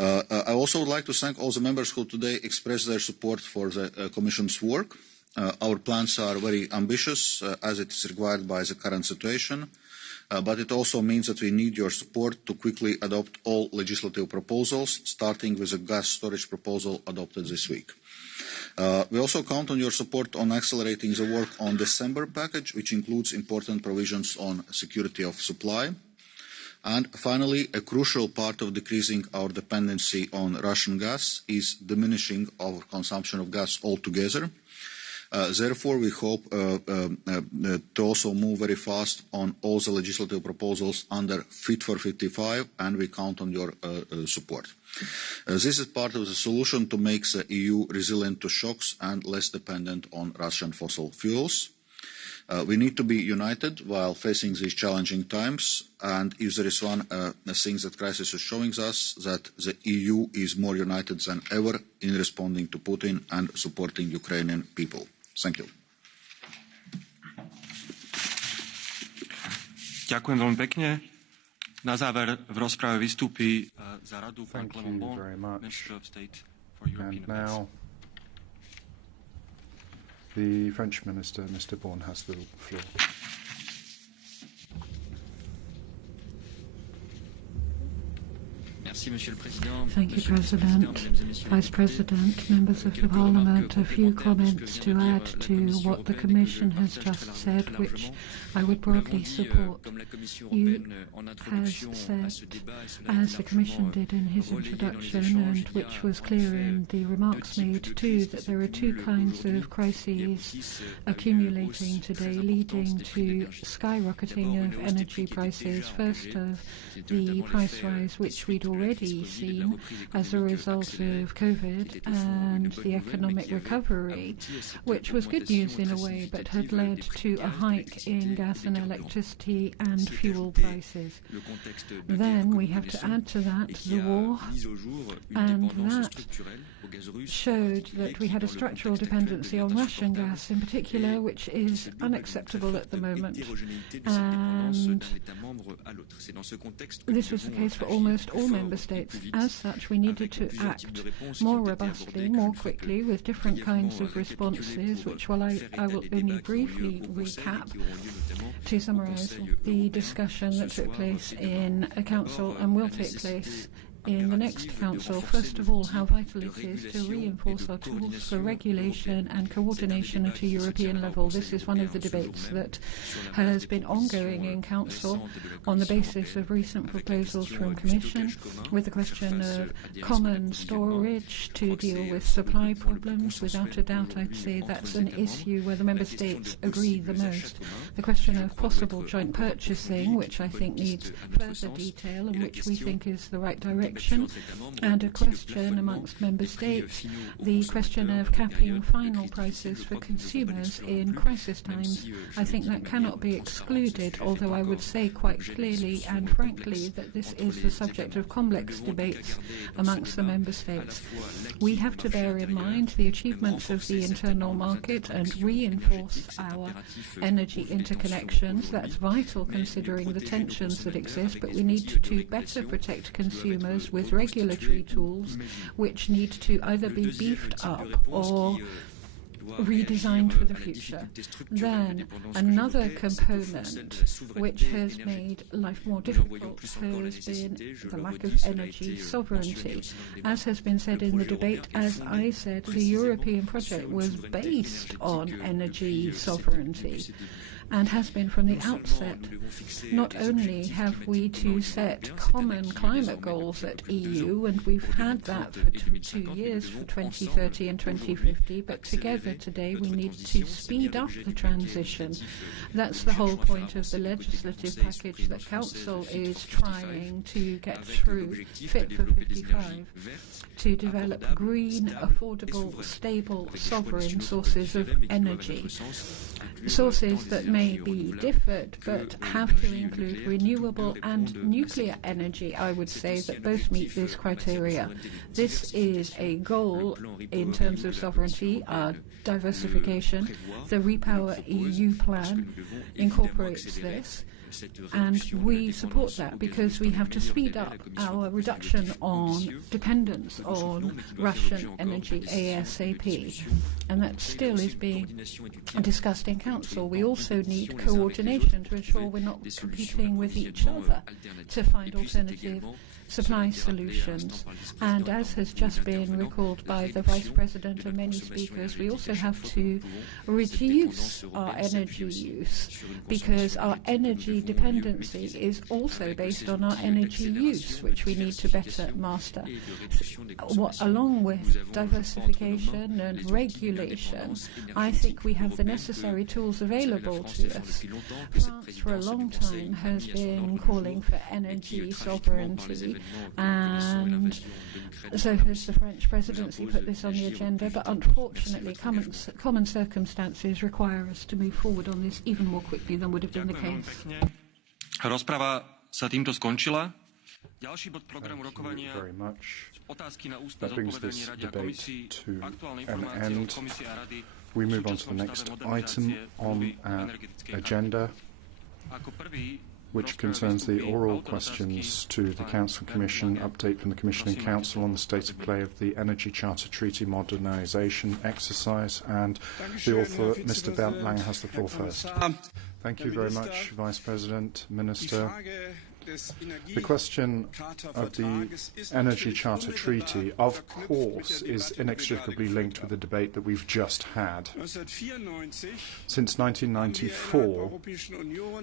I also would like to thank all the members who today expressed their support for the Commission's work. Our plans are very ambitious, as it is required by the current situation. But it also means that we need your support to quickly adopt all legislative proposals, starting with the gas storage proposal adopted this week. We also count on your support on accelerating the work on the December package, which includes important provisions on security of supply. And finally, a crucial part of decreasing our dependency on Russian gas is diminishing our consumption of gas altogether. Therefore, we hope to also move very fast on all the legislative proposals under Fit for 55, and we count on your support. This is part of the solution to make the EU resilient to shocks and less dependent on Russian fossil fuels. We need to be united while facing these challenging times, and if there is one thing that crisis is showing us, that the EU is more united than ever in responding to Putin and supporting Ukrainian people. Thank you. Ďakujem veľmi pekne. Na záver v rozprave vystúpi za radu pán Clement Bon, Minister of State for European Affairs. And now the French Minister, Mr. Bon, has the floor. Thank you, President. Vice President, members of the Parliament, a few comments to add to what the Commission has just said, which I would broadly support. You have said, as the Commission did in his introduction, and which was clear in the remarks made too, that there are two kinds of crises accumulating today, leading to skyrocketing of energy prices. First, of the price rise, which we'd already already seen as a result of COVID and the economic recovery, which was good news in a way, but had led to a hike in gas and electricity and fuel prices. Then we have to add to that the war, and that showed that we had a structural dependency on Russian gas in particular, which is unacceptable at the moment. And this was the case for almost all member states. As such, we needed to act more robustly, more quickly, with different kinds of responses, which I will only briefly recap to summarise the discussion that took place in a council and will take place in the next council. First of all, how vital it is to reinforce our tools for regulation and coordination at a European level. This is one of the debates that has been ongoing in council on the basis of recent proposals from Commission, with the question of common storage to deal with supply problems. Without a doubt, I'd say that's an issue where the member states agree the most. The question of possible joint purchasing, which I think needs further detail and which we think is the right direction, and a question amongst member states, the question of capping final prices for consumers in crisis times. I think that cannot be excluded, although I would say quite clearly and frankly that this is the subject of complex debates amongst the member states. We have to bear in mind the achievements of the internal market and reinforce our energy interconnections. That's vital considering the tensions that exist, but we need to better protect consumers with regulatory tools which need to either be beefed up or redesigned for the future. Then another component which has made life more difficult has been the lack of energy sovereignty. As has been said in the debate, as I said, the European project was based on energy sovereignty and has been from the outset. Not only have we to set common climate goals at EU, and we've had that for 2 years, for 2030 and 2050, but together today we need to speed up the transition. That's the whole point of the legislative package that Council is trying to get through, Fit for 55, to develop green, affordable, stable, sovereign sources of energy. Sources that may be differed, but have to include renewable and nuclear energy. I would say that both meet this criteria. This is a goal in terms of sovereignty, diversification. The Repower EU plan incorporates this, and we support that because we have to speed up our reduction on dependence on Russian energy ASAP, and that still is being discussed in Council. We also need coordination to ensure we're not competing with each other to find alternative supply solutions. And as has just been recalled by the Vice President and many speakers, we also have to reduce our energy use because our energy dependency is also based on our energy use, which we need to better master. Along with diversification and regulation, I think we have the necessary tools available to us. France for a long time has been calling for energy sovereignty, and so has the French presidency put this on the agenda, but unfortunately common circumstances require us to move forward on this even more quickly than would have been the case. Rozprava sa týmto skončila. Ďalší bod programu rokovania. Otázky na ústne zodpovedanie Rade a Komisii. Aktuálne informácie od Komisie a Rady. We move on to the next item on our agenda, which concerns the oral questions to the Council Commission, update from the Commission and Council on the state of play of the Energy Charter Treaty modernisation exercise. And the author, Mr. Bernd Lange, has the floor first. Thank you very much, Vice President, Minister. The question of the Energy Charter Treaty, of course, is inextricably linked with the debate that we've just had. Since 1994,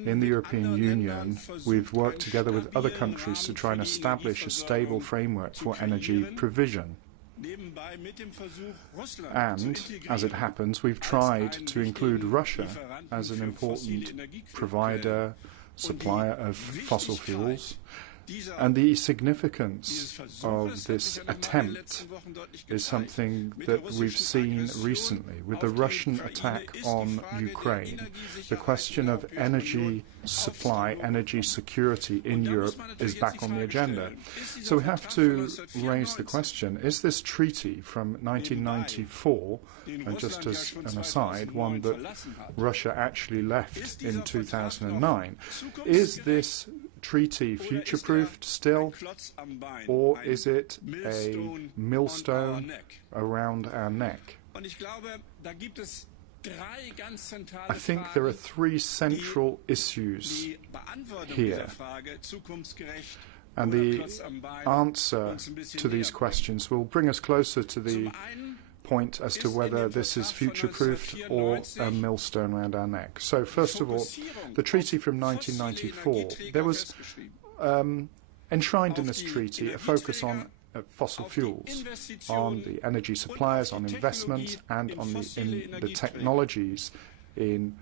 in the European Union, we've worked together with other countries to try and establish a stable framework for energy provision. And, as it happens, we've tried to include Russia as an important provider, supplier of fossil fuels, And the significance of this attempt is something that we've seen recently with the Russian attack on Ukraine. The question of energy supply, energy security in Europe is back on the agenda. So we have to raise the question, is this treaty from 1994, and just as an aside, one that Russia actually left in 2009, is this treaty future-proofed still, or is it a millstone around our neck? I think there are three central issues here, and the answer to these questions will bring us closer to the point as to whether this is future-proofed or a millstone around our neck. So, first of all, the treaty from 1994. There was enshrined in this treaty a focus on fossil fuels, on the energy suppliers, on investment, and on the technologies in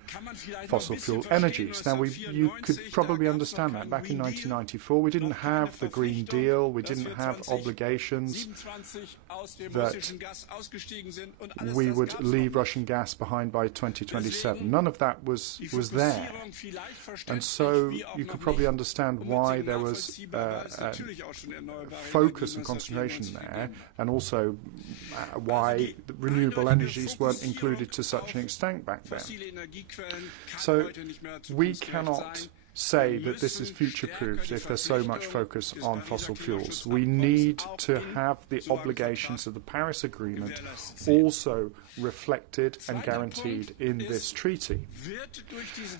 fossil fuel energies. Now, you could probably understand that. Back in 1994, we didn't have the Green Deal, we didn't have obligations that we would leave Russian gas behind by 2027. None of that was there. And so you could probably understand why there was focus and concentration there, and also why renewable energies weren't included to such an extent back then. So we cannot say that this is future-proofed if there's so much focus on fossil fuels. We need to have the obligations of the Paris Agreement also reflected and guaranteed in this treaty.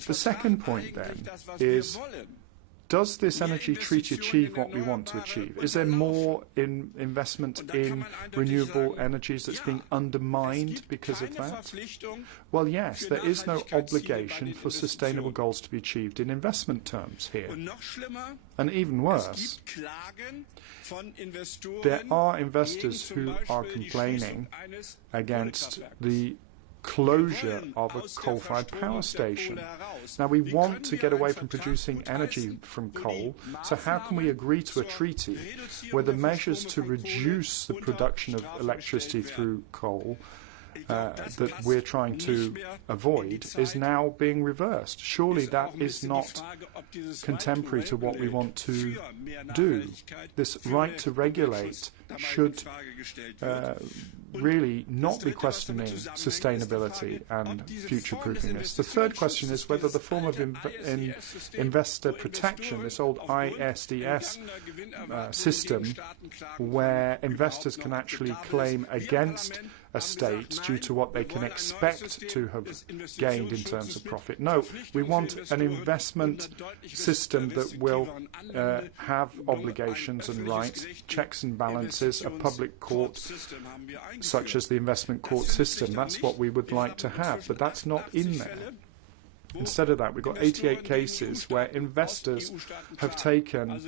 The second point, then, is, does this energy treaty achieve what we want to achieve? Is there more investment in renewable energies that's being undermined because of that? Well, yes, there is no obligation for sustainable goals to be achieved in investment terms here. And even worse, there are investors who are complaining against the closure of a coal-fired power station. Now, we want to get away from producing energy from coal, so how can we agree to a treaty where the measures to reduce the production of electricity through coal that we're trying to avoid is now being reversed? Surely that is not contemporary to what we want to do. This right to regulate should really not be questioning sustainability and future-proofing this. The third question is whether the form of investor protection, this old ISDS system, where investors can actually claim against a state due to what they can expect to have gained in terms of profit. No, we want an investment system that will have obligations and rights, checks and balances, a public court such as the investment court system. That's what we would like to have, but that's not in there. Instead of that, we've got 88 cases where investors have taken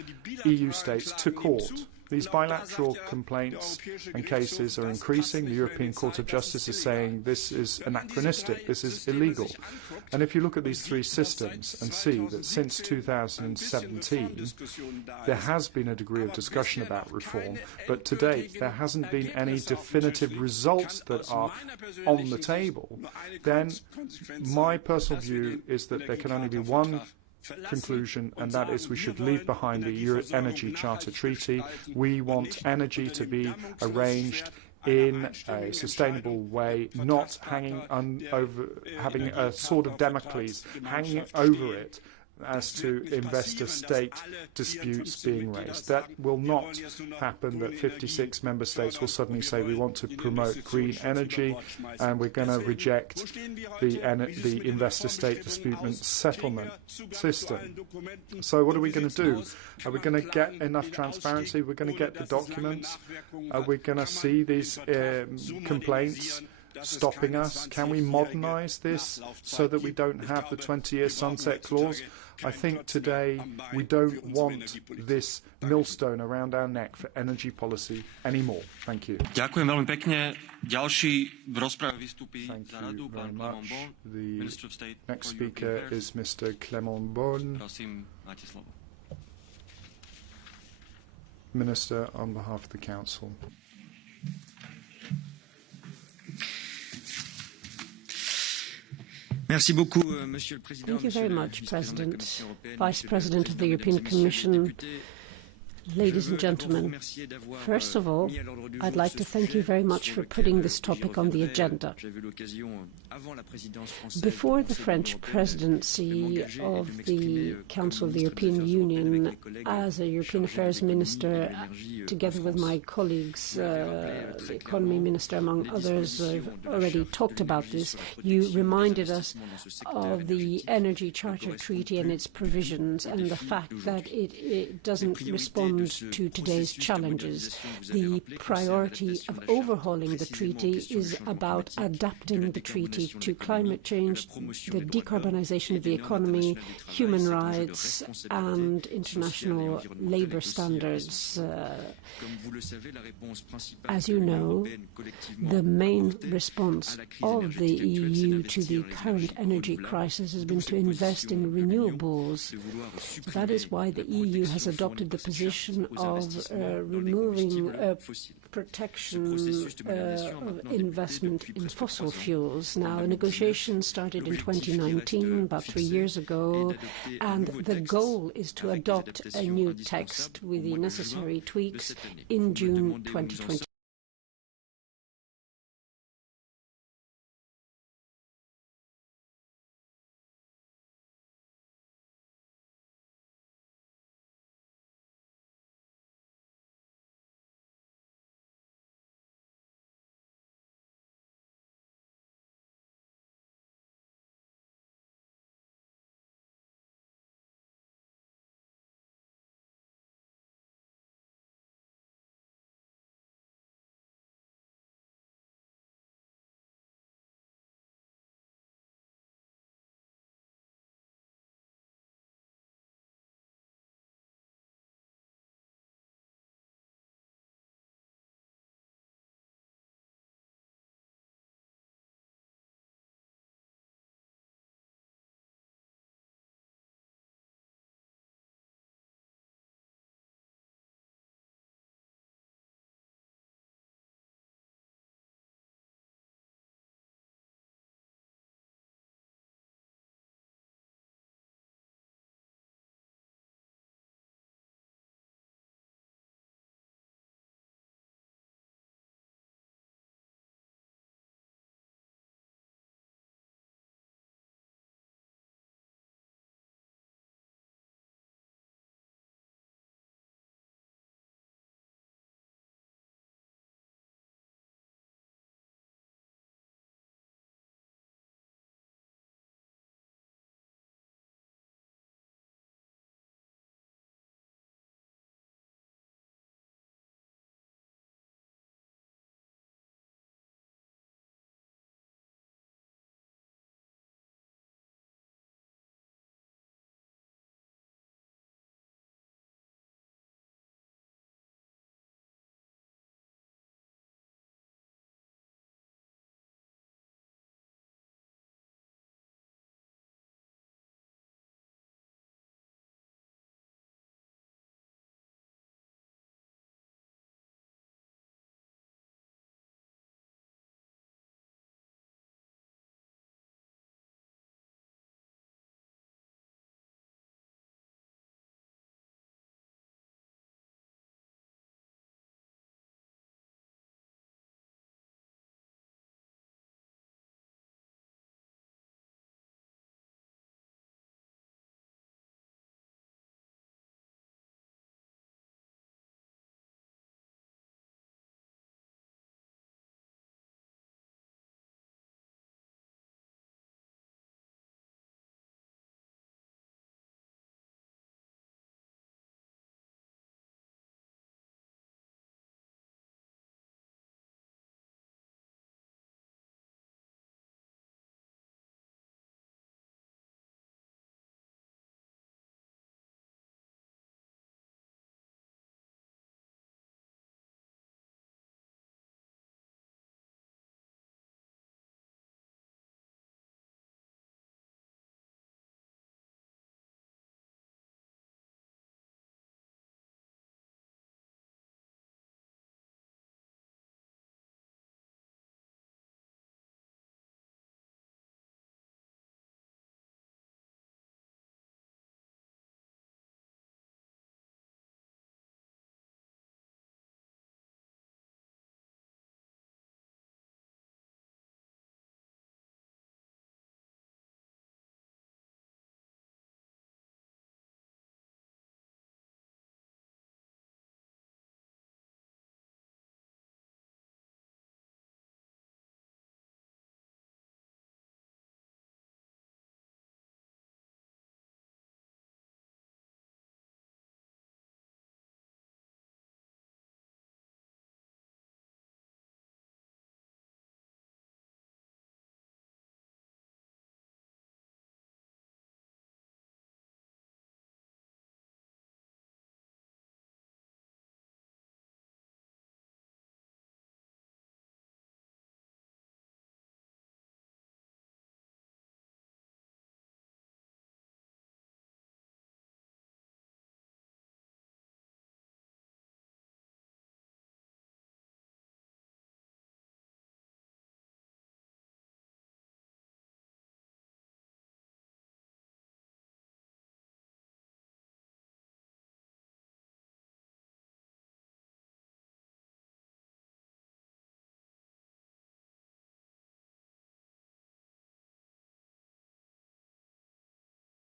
EU states to court. These bilateral complaints and cases are increasing. The European Court of Justice is saying this is anachronistic, this is illegal. And if you look at these three systems and see that since 2017 there has been a degree of discussion about reform, but to date there hasn't been any definitive results that are on the table, then my personal view is that there can only be one conclusion, and that is we should leave behind the Energy Charter Treaty. We want energy to be arranged in a sustainable way, not hanging over, having a sword of Damocles hanging over it as to investor-state disputes being raised. That will not happen, that 56 member states will suddenly say we want to promote green energy and we're going to reject the investor-state dispute settlement system. So what are we going to do? Are we going to get enough transparency? We're going to get the documents? Are we going to see these complaints stopping us? Can we modernize this so that we don't have the 20-year sunset clause? I think today we don't want this millstone around our neck for energy policy anymore. Thank you. Ďakujem veľmi pekne. Ďalší v rozprave vystúpi za radu pán Clément Beaune, Minister of State. Next speaker is Mr. Clément Beaune. Prosím, máte slovo. Minister, on behalf of the Council. Thank you very much, President, Vice President of the European Commission, ladies and gentlemen. First of all, I'd like to thank you very much for putting this topic on the agenda. Before the French presidency of the Council of the European Union, as a European Affairs Minister, together with my colleagues, the Economy Minister, among others, already talked about this. You reminded us of the Energy Charter Treaty and its provisions and the fact that it doesn't respond to today's challenges. The priority of overhauling the treaty is about adapting the treaty to climate change, the decarbonization of the economy, human rights, and international labor standards. As you know, the main response of the EU to the current energy crisis has been to invest in renewables. That is why the EU has adopted the position of removing protection of investment in fossil fuels. Now, negotiations started in 2019, about 3 years ago, and the goal is to adopt a new text with the necessary tweaks in June 2020.